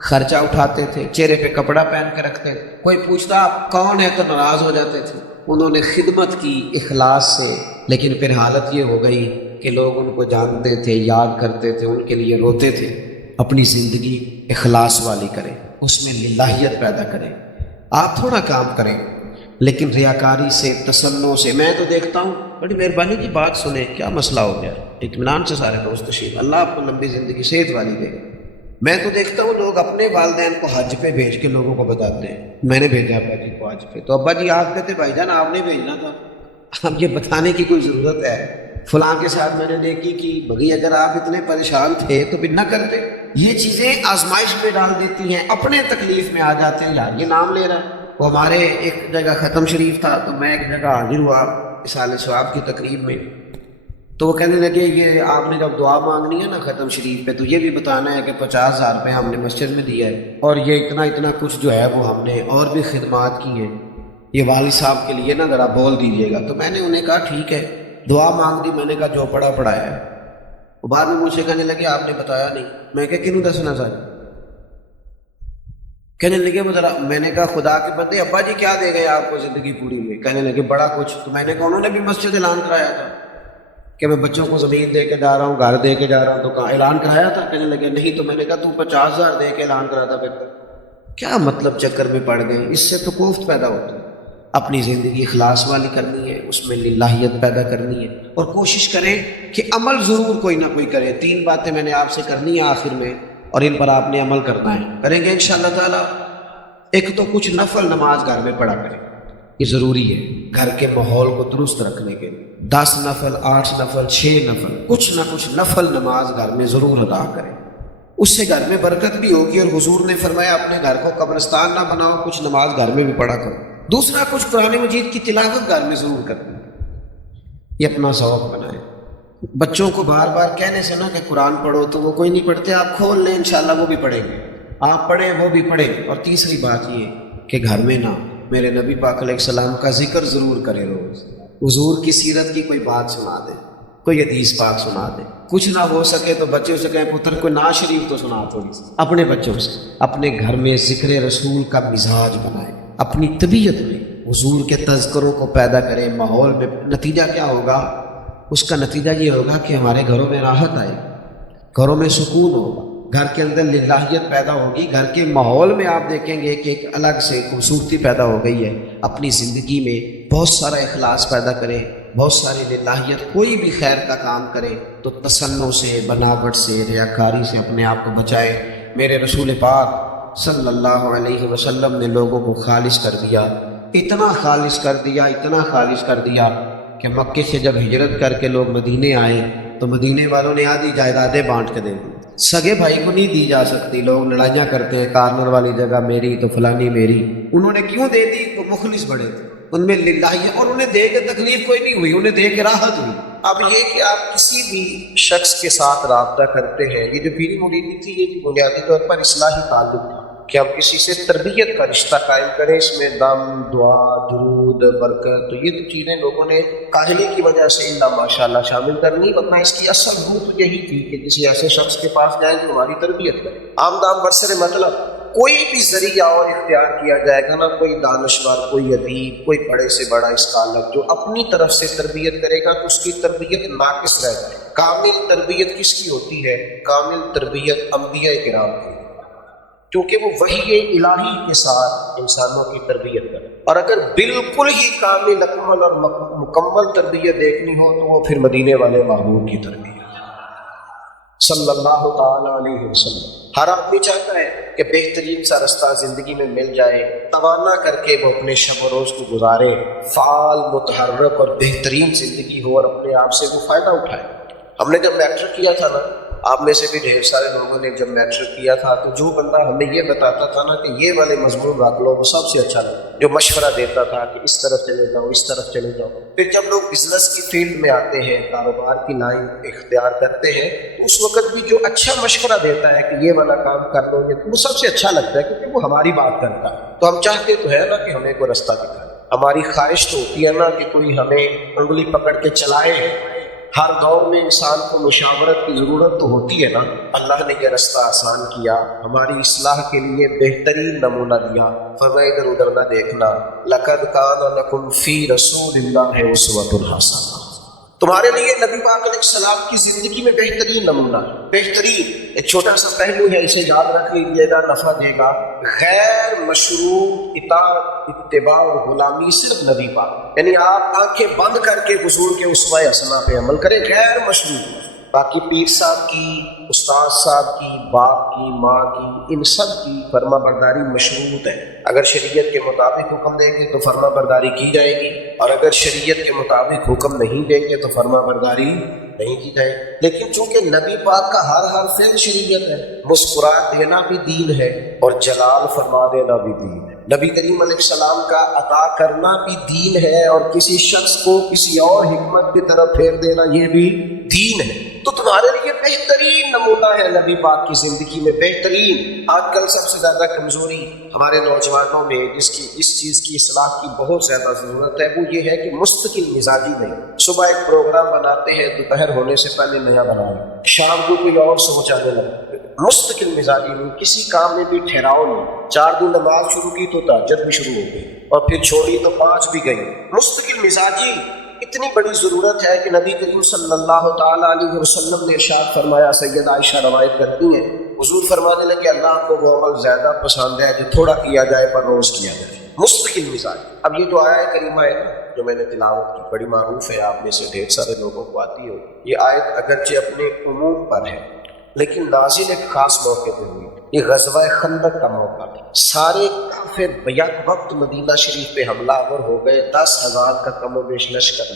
خرچہ اٹھاتے تھے، چہرے پہ کپڑا پہن کے رکھتے تھے، کوئی پوچھتا آپ کون ہے تو ناراض ہو جاتے تھے۔ انہوں نے خدمت کی اخلاص سے، لیکن پھر حالت یہ ہو گئی کہ لوگ ان کو جانتے تھے، یاد کرتے تھے، ان کے لیے روتے تھے۔ اپنی زندگی اخلاص والی کریں، اس میں للہیت پیدا کریں۔ آپ تھوڑا کام کریں لیکن ریاکاری سے، تسنع سے۔ میں تو دیکھتا ہوں، بڑی مہربانی کی بات سنیں، کیا مسئلہ ہو گیا، اطمینان سے سارے دوست تشریف، اللہ آپ کو لمبی زندگی صحت والی دے گا۔ میں تو دیکھتا ہوں لوگ اپنے والدین کو حج پہ بھیج کے لوگوں کو بتاتے ہیں میں نے بھیجا ابا جی کو حج پہ، تو ابا جی آپ کہتے بھائی جان آپ نے بھیجنا تھا، اب یہ بتانے کی کوئی ضرورت ہے؟ فلاں کے ساتھ میں نے نیکی کی، بھئی اگر آپ اتنے پریشان تھے تو پھر نہ کرتے۔ یہ چیزیں آزمائش میں ڈال دیتی ہیں، اپنے تکلیف میں آ جاتے ہیں، یار یہ نام لے رہا ہے۔ وہ ہمارے ایک جگہ ختم شریف تھا تو میں ایک جگہ حاضر ہوا اصالہ ثواب کی تقریب میں، تو وہ کہنے لگے یہ آپ نے جب دعا مانگنی ہے نا ختم شریف پہ، تو یہ بھی بتانا ہے کہ 50,000 روپے ہم نے مسجد میں دیا ہے، اور یہ اتنا کچھ جو ہے وہ ہم نے اور بھی خدمات کی ہیں، یہ والد صاحب کے لیے نا ذرا بول دیجیے گا۔ تو میں نے انہیں کہا ٹھیک ہے، دعا مانگ دی، میں نے کہا جو پڑھا پڑھایا ہے۔ وہ بعد میں مجھ سے کہنے لگے آپ نے بتایا نہیں، میں کہ کنوں دسنا سر؟ کہنے لگے وہ ذرا، میں نے کہا خدا کے بندے ابا جی کیا دے گئے آپ کو زندگی پوری ہوئی؟ کہنے لگے بڑا کچھ۔ تو میں نے کہا انہوں نے بھی مسجد اعلان کرایا تھا کہ میں بچوں کو زمین دے کے جا رہا ہوں، گھر دے کے جا رہا ہوں، تو کہاں اعلان کرایا تھا؟ کہنے لگے نہیں۔ تو میں نے کہا تو 50,000 دے کے اعلان کرا تھا، پھر کیا مطلب چکر میں پڑ گئے؟ اس سے تو کوفت پیدا ہوتا ہے۔ اپنی زندگی اخلاص والی کرنی ہے، اس میں للہیت پیدا کرنی ہے، اور کوشش کریں کہ عمل ضرور کوئی نہ کوئی کرے۔ 3 باتیں میں نے آپ سے کرنی ہیں آخر میں، اور ان پر آپ نے عمل کرنا ہے، کریں گے انشاءاللہ تعالی۔ ایک تو کچھ نفل نماز گھر میں پڑھا کریں، یہ ضروری ہے گھر کے ماحول کو درست رکھنے کے لیے۔ 10 نفل، 8 نفل، 6 نفل، کچھ نہ کچھ نفل نماز گھر میں ضرور ادا کریں، اس سے گھر میں برکت بھی ہوگی، اور حضور نے فرمایا اپنے گھر کو قبرستان نہ بناؤ، کچھ نماز گھر میں بھی پڑھا کرو۔ دوسرا، کچھ قرآن مجید کی تلاوت گھر میں ضرور کریں، یہ اپنا ذوق بنائیں۔ بچوں کو بار بار کہنے سے نہ کہ قرآن پڑھو تو وہ کوئی نہیں پڑھتے، آپ کھول لیں انشاءاللہ وہ بھی پڑھیں گے، آپ پڑھیں وہ بھی پڑھیں۔ اور تیسری بات یہ کہ گھر میں نا میرے نبی پاک علیہ السلام کا ذکر ضرور کرے، روز حضور کی سیرت کی کوئی بات سنا دیں، کوئی حدیث پاک سنا دیں۔ کچھ نہ ہو سکے تو بچوں سے کہیں پتر کوئی نعت شریف تو سنا، تھوڑی سی اپنے بچوں سے۔ اپنے گھر میں ذکر رسول کا مزاج بنائیں، اپنی طبیعت میں حضور کے تذکروں کو پیدا کریں ماحول میں۔ نتیجہ کیا ہوگا؟ اس کا نتیجہ یہ ہوگا کہ ہمارے گھروں میں راحت آئے، گھروں میں سکون ہوگا، گھر کے اندر للہیت پیدا ہوگی، گھر کے ماحول میں آپ دیکھیں گے کہ ایک الگ سے خوبصورتی پیدا ہو گئی ہے۔ اپنی زندگی میں بہت سارا اخلاص پیدا کریں، بہت ساری للہیت، کوئی بھی خیر کا کام کرے تو تصنع سے، بناوٹ سے، ریاکاری سے اپنے آپ کو بچائے۔ میرے رسول پاک صلی اللہ علیہ وسلم نے لوگوں کو خالص کر دیا، اتنا خالص کر دیا، اتنا خالص کر دیا کہ مکے سے جب ہجرت کر کے لوگ مدینے آئے تو مدینے والوں نے آدھی جائیدادیں بانٹ کے دے دی۔ سگے بھائی کو نہیں دی جا سکتی، لوگ لڑائیاں کرتے ہیں، کارنر والی جگہ میری تو فلانی میری۔ انہوں نے کیوں دے دی؟ وہ مخلص بڑے تھے، ان میں للہیت، اور انہیں دے کے تکلیف کوئی نہیں ہوئی، انہیں دے کے راحت ہوئی۔ اب یہ کہ آپ کسی بھی شخص کے ساتھ رابطہ کرتے ہیں، یہ جو پیری مریدی تھی یہ بھی بنیادی طور پر اصلاحی تعلق تھا کہ ہم کسی سے تربیت کا رشتہ قائم کریں، اس میں دم، دعا، درود، برکت، تو یہ تو چیزیں لوگوں نے کاہلی کی وجہ سے اللہ ماشاءاللہ شامل کرنی، ورنہ اس کی اصل روح تو یہی تھی کہ کسی ایسے شخص کے پاس جائیں جو ہماری تربیت کرے۔ عام دام برسر مطلب کوئی بھی ذریعہ اور اختیار کیا جائے گا نا، کوئی دانشور، کوئی ادیب، کوئی بڑے سے بڑا اسکالر جو اپنی طرف سے تربیت کرے گا تو اس کی تربیت ناقص رہ جائے۔ کامل تربیت کس کی ہوتی ہے؟ کامل تربیت انبیاء کرام کی، کیونکہ وہ وحی الہی کے ساتھ انسانوں کی تربیت کرے۔ اور اگر بالکل ہی کامل، اکمل اور مکمل تربیت دیکھنی ہو تو وہ پھر مدینے والے محبوب کی تربیت صلی اللہ تعالی علیہ وسلم۔ ہر آدمی چاہتا ہے کہ بہترین سا رستہ زندگی میں مل جائے، توانا کر کے وہ اپنے شب و روز کو گزارے، فعال، متحرک اور بہترین زندگی ہو، اور اپنے آپ سے وہ فائدہ اٹھائے۔ ہم نے جب میٹرک کیا تھا نا، آپ میں سے بھی ڈھیر سارے لوگوں نے جب میٹرک کیا تھا تو جو بندہ ہمیں یہ بتاتا تھا نا کہ یہ والے مضمون رکھ لو، وہ سب سے اچھا لگا، جو مشورہ دیتا تھا کہ اس طرف چلے جاؤ، اس طرف چلے جاؤ۔ پھر جب لوگ بزنس کی فیلڈ میں آتے ہیں، کاروبار کی لائن اختیار کرتے ہیں، تو اس وقت بھی جو اچھا مشورہ دیتا ہے کہ یہ والا کام کر لو، یہ وہ سب سے اچھا لگتا ہے، کیونکہ وہ ہماری بات کرتا ہے۔ تو ہم چاہتے تو ہے نا کہ ہمیں کوئی رستہ دکھائے، ہماری خواہش تو ہوتی ہے نا کہ کوئی ہمیں انگلی پکڑ کے چلائے۔ ہر دور میں انسان کو مشاورت کی ضرورت تو ہوتی ہے نا۔ اللہ نے یہ رستہ آسان کیا، ہماری اصلاح کے لیے بہترین نمونہ دیا، فرمایا ادھر ادھر نہ دیکھنا، لقد کان لکم فی رسول اللہ اسوۃ حسنہ، تمہارے لیے نبی پاک علیہ السلام کی زندگی میں بہترین نمونہ ہے، بہترین۔ ایک چھوٹا سا پہلو ہے، اسے یاد رکھ لیجیے گا، نفع دے گا۔ غیر مشروط اطاعت، اتباع اور غلامی صرف نبی پاک، یعنی آپ آنکھیں بند کر کے حضور کے اسوہ حسنہ پہ عمل کریں، غیر مشروط۔ باقی پیر صاحب کی، استاد صاحب کی، باپ کی، ماں کی، ان سب کی فرما برداری مشروط ہے۔ اگر شریعت کے مطابق حکم دیں گے تو فرما برداری کی جائے گی، اور اگر شریعت کے مطابق حکم نہیں دیں گے تو فرما برداری نہیں کی جائے گی۔ لیکن چونکہ نبی پاک کا ہر فعل شریعت ہے، مسکرا دینا بھی دین ہے اور جلال فرما دینا بھی دین ہے۔ نبی کریم علیہ السلام کا عطا کرنا بھی دین ہے، اور کسی شخص کو کسی اور حکمت کی طرف پھیر دینا یہ بھی دین ہے۔ تو تمہارے لیے بہترین نمونہ ہے نبی پاک کی زندگی میں، بہترین۔ آج کل سب سے زیادہ کمزوری ہمارے نوجوانوں میں، جس کی اس چیز کی اصلاح کی بہت زیادہ ضرورت ہے، وہ یہ ہے کہ مستقل مزاجی نہیں۔ صبح ایک پروگرام بناتے ہیں، دوپہر ہونے سے پہلے نیا بنائیں، شام کو کوئی اور سوچ آنے لگتا ہے۔ مستقل مزاجی نہیں، کسی کام میں بھی ٹھہراؤ نہیں۔ 4 دن نماز شروع کی تو تہجد بھی شروع ہو گئی، اور پھر چھوڑی تو 5 بھی گئی۔ مستقل مزاجی اتنی بڑی ضرورت ہے کہ نبی کریم صلی اللہ تعالی علیہ وسلم نے ارشاد فرمایا، سید عائشہ روایت کرتی ہیں، حضور فرمانے لگے اللہ کو وہ عمل زیادہ پسند ہے جو تھوڑا کیا جائے پر روز کیا جائے۔ مستقل مزاج۔ اب یہ جو آیت کریمہ ہے جو میں نے تلاوت کی، بڑی معروف ہے، آپ میں سے ڈھیر سارے لوگوں کو آتی ہو۔ یہ آیت اگرچہ اپنے عموم پر ہے لیکن نازل ایک خاص موقع پہ ہوئی۔ یہ غزوہ خندق کا موقع تھا، سارے کافر بیک وقت مدینہ شریف پہ حملہ آور ہو گئے، 10,000 کا کم و بیش لشکر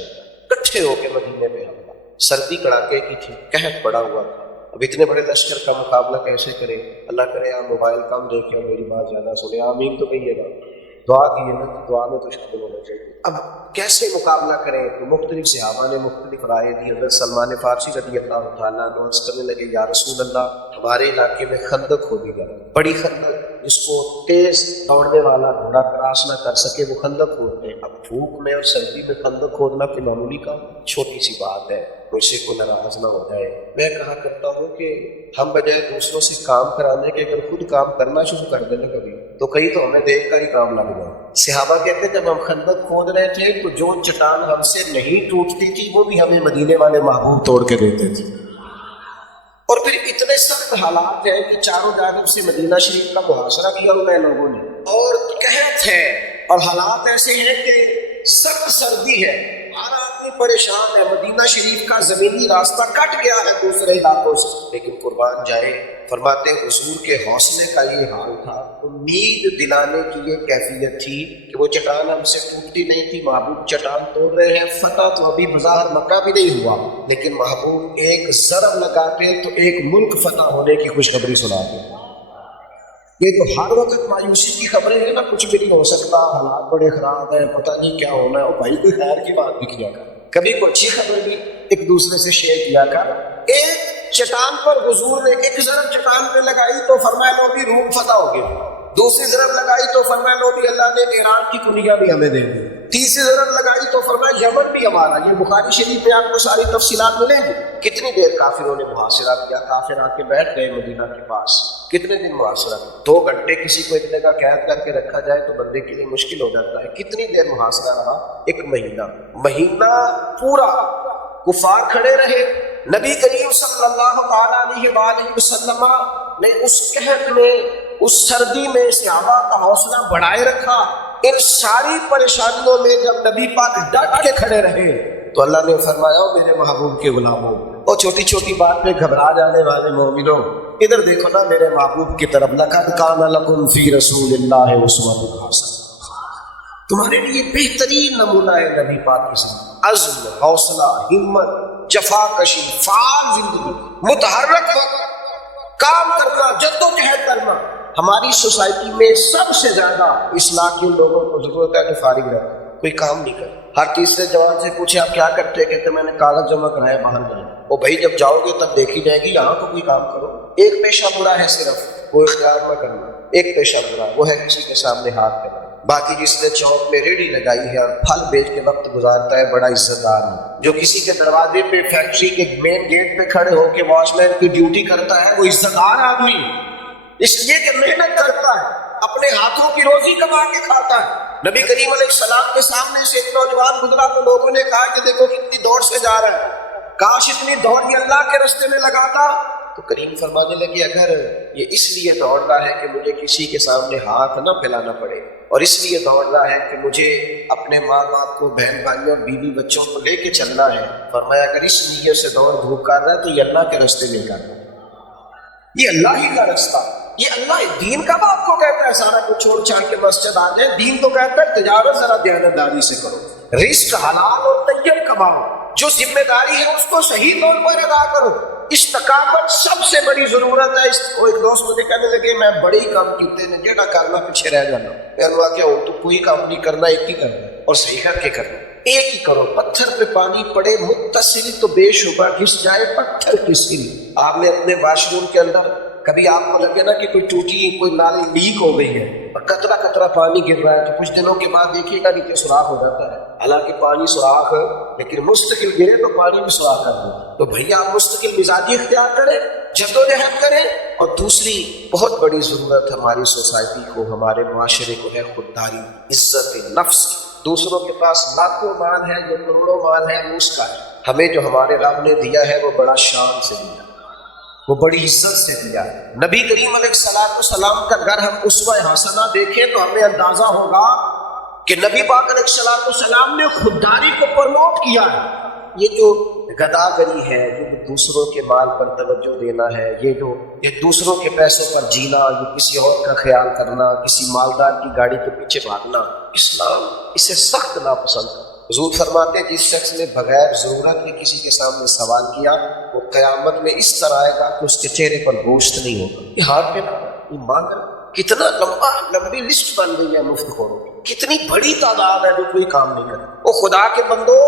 اکٹھے ہو کے مدینے میں حملہ۔ سردی کڑاکے کی تھی، قحط پڑا ہوا تھا، اب اتنے بڑے لشکر کا مقابلہ کیسے کریں؟ اللہ کرے آپ موبائل کم دیکھیں اور میری بات زیادہ سنیں، آمین تو کہیے گا، دعا کیے نا، دعا میں تو شامل ہونا چاہیے۔ اب کیسے مقابلہ کریں؟ تو مختلف صحابہ نے مختلف رائے دی۔ حضرت سلمان فارسی رضی اللہ تعالیٰ عنہ عرض کرنے لگے، یا رسول اللہ، ہمارے علاقے میں خندق کھودی جائے، بڑی خندق جس کو تیز دوڑنے والا گھوڑا کراس نہ کر سکے، وہ خندق کھودتے ہیں۔ اب دھوپ میں اور سردی میں خندق کھودنا کوئی معمولی کام، چھوٹی سی بات ہے، مجھ سے کوئی ناراض نہ ہو جائے۔ میں کہا کرتا ہوں کہ ہم بجائے دوسروں سے کام کرانے کے اگر خود کام کرنا شروع کر دیں کبھی تو کہیں تو ہمیں دیکھ کر ہی کام لگ جائے۔ صحابہ کہتے ہیں جب ہم خندق کھود رہے تھے تو جو چٹان ہم سے نہیں ٹوٹتی تھی وہ بھی ہمیں مدینے والے محبوب توڑ کے دیتے تھے، اور پھر اتنے سخت سخت حالات ہیں کہ چاروں جانب سے مدینہ شریف کا محاصرہ کیا ہوا ہے لوگوں نے، اور قحط ہے، اور حالات ایسے ہیں کہ سخت سردی ہے، ہر آدمی پریشان ہے، مدینہ شریف کا زمینی راستہ کٹ گیا ہے دوسرے علاقوں سے، لیکن قربان جائے فرماتے ہیں حضور کے حوصلے کا یہ حال تھا، امید دلانے کی یہ کیفیت تھی کہ وہ چٹان ہم سے ٹوٹتی نہیں تھی، محبوب چٹان توڑ رہے ہیں، فتح تو ابھی بظاہر مکہ بھی نہیں ہوا، لیکن محبوب ایک ضرب لگاتے تو ایک ملک فتح ہونے کی خوشخبری سناتے۔ یہ تو ہر وقت مایوسی کی خبریں ہیں نا، کچھ بھی نہیں ہو سکتا، حالات بڑے خراب ہیں، پتہ نہیں کیا ہونا ہے، اور بھائی کوئی خیر کی بات بھی کیا کر، کبھی کوئی اچھی خبر بھی ایک دوسرے سے شیئر کیا کر۔ ایک چٹان پر حضور نے ایک ضرب چٹان پہ لگائی تو فرمایا لو بھی روم فتح ہو گیا، دوسری ضرب لگائی تو فرمایا لو بھی اللہ نے ایران کی کنیا بھی ہمیں دے دی، تیسری ضرب لگائی تو فرمایا یمن بھی ہمارا۔ یہ بخاری شریف میں آپ کو ساری تفصیلات ملیں گی، کتنی دیر کافروں نے محاصرہ کیا، کافر آ کے بیٹھ گئے مدینہ کے پاس، کتنے دن محاصرہ، 2 گھنٹے کسی کو اتنے کا قید کر کے رکھا جائے تو بندے کے لیے مشکل ہو جاتا ہے، کتنی دیر محاصرہ رہا، 1 مہینہ پورا کفار کھڑے رہے، نبی کریم صلی اللہ علیہ وآلہ وسلم نے اس قحط میں، اس سردی میں صحابہ کا حوصلہ بڑھائے رکھا۔ ان ساری پریشانیوں میں جب نبی پاک ڈٹ کے کھڑے رہے تو اللہ نے فرمایا میرے محبوب کے غلاموں، اور چھوٹی چھوٹی بات پہ گھبرا جانے والے مومنوں، ادھر دیکھو نا میرے محبوب کی طرف، لقد کان لکم فی رسول اللہ اسوۃ حسنہ، تمہارے لیے بہترین نمونہ ہے نبی پاک کی زندگی، عزم، حوصلہ، ہمت، جفا کشی، فعال زندگی، متحرک وقت، کام کرنا، جدوجہد کرنا۔ ہماری سوسائٹی میں سب سے زیادہ اصلاح کے لوگوں کو ضرورت ہے کہ فارغ رہے، کوئی کام نہیں کرے۔ ہر تیسرے جوان سے پوچھے آپ کیا کرتے ہیں، کہتے میں نے کاغذ جمع کرایا باہر جانا، وہ بھائی جب جاؤ گے تب دیکھی جائے گی، یہاں تو کوئی کام کرو۔ ایک پیشہ برا ہے صرف، وہ اختیار نہ کرنا، ایک پیشہ برا وہ ہے کسی کے سامنے ہاتھ کرنا۔ باقی جس نے چوک میں ریڑھی لگائی ہے اور پھل بیچ کے وقت گزارتا ہے بڑا عزت دار ہے، جو کسی کے دروازے پہ فیکٹری کے مین گیٹ پہ کھڑے ہو کے واچ مین کی ڈیوٹی کرتا ہے وہ عزت دار آدمی، اس لیے کہ محنت کرتا ہے، اپنے ہاتھوں کی روزی کما کے کھاتا ہے۔ نبی کریم علیہ السلام کے سامنے سے ایک نوجوان گزرا تو لوگوں نے کہا کہ دیکھو کتنی دوڑ سے جا رہا ہے، کاش اتنی دوڑ یہ اللہ کے راستے میں لگاتا۔ تو کریم فرمانے لگے اگر یہ اس لیے دوڑ رہا ہے کہ مجھے کسی کے سامنے ہاتھ نہ پھیلانا پڑے، اور اس لیے دوڑ رہا ہے کہ مجھے اپنے ماں باپ کو، بہن بھائیوں اور بیوی بچوں کو لے کے چلنا ہے، فرمایا اگر اس نیت سے دوڑ دھوپ کر رہا ہے تو یہ اللہ کے راستے میں کر رہا ہے، یہ اللہ ہی کا راستہ، یہ اللہ دین کا آپ کو کہتا ہے سارا کچھ چھوڑ چھاڑ کے مسجد آ جائے، دین تو کہتا ہے تجارت ذرا دیانتداری سے کرو، رزق حلال اور طیب کماؤ، جو ذمہ داری ہے اس کو صحیح طور پر ادا کرو۔ استقامت سب سے بڑی ضرورت ہے۔ وہ ایک دوست مجھے کہنے لگے میں بڑی کام کیتے نے جڑا کرنا پیچھے رہ جانا، میں نے کہا کیا ہو تو کوئی کام نہیں کرنا، ایک ہی کرنا اور صحیح کر کے کرنا، ایک ہی کرو۔ پتھر پہ پانی پڑے متصل تو بے شبہ گھس جائے پتھر کی سل۔ آپ نے اپنے واش روم کے اندر کبھی آپ کو لگے نا کہ کوئی ٹوٹی کوئی نالی لیک ہو گئی ہے اور قطرہ قطرہ پانی گر رہا ہے تو کچھ دنوں کے بعد دیکھیے گا نیچے سوراخ ہو جاتا ہے، حالانکہ پانی سوراخ لیکن مستقل گرے تو پانی بھی سوراخ کر دے۔ تو بھیا آپ مستقل مزاجی اختیار کریں، جدوجہد کریں۔ اور دوسری بہت بڑی ضرورت ہماری سوسائٹی کو، ہمارے معاشرے کو ہے خودداری، عزت نفس۔ دوسروں کے پاس لاکھوں مال ہے، جو کروڑوں مال ہے وہ اس کا ہے، ہمیں جو ہمارے رب نے دیا ہے وہ بڑا شان سے دیا، وہ بڑی عزت سے دیا ہے۔ نبی کریم علیہ السلام کا اگر ہم اسوہ حسنہ دیکھیں تو ہمیں اندازہ ہوگا کہ نبی پاک علیہ السلام نے خودداری کو پروموٹ کیا ہے۔ یہ جو گداگری ہے، یہ دوسروں کے مال پر توجہ دینا ہے، یہ دوسروں کے پیسے پر جینا، یہ کسی اور کا خیال کرنا، کسی مالدار کی گاڑی کے پیچھے بھاگنا، اسلام اسے سخت ناپسند ہے۔ حضور فرماتے ہیں جس شخص نے بغیر ضرورت کے کسی کے سامنے سوال کیا وہ قیامت میں اس طرح آئے گا کہ اس کے چہرے پر گوشت نہیں ہوگا۔ یہ ہاتھ پہ یہ مانگ کتنا لمبی لسٹ بن گئی ہے مفت خوروں کی، کتنی بڑی تعداد ہے جو کوئی کام نہیں کرے۔ وہ خدا کے بندو،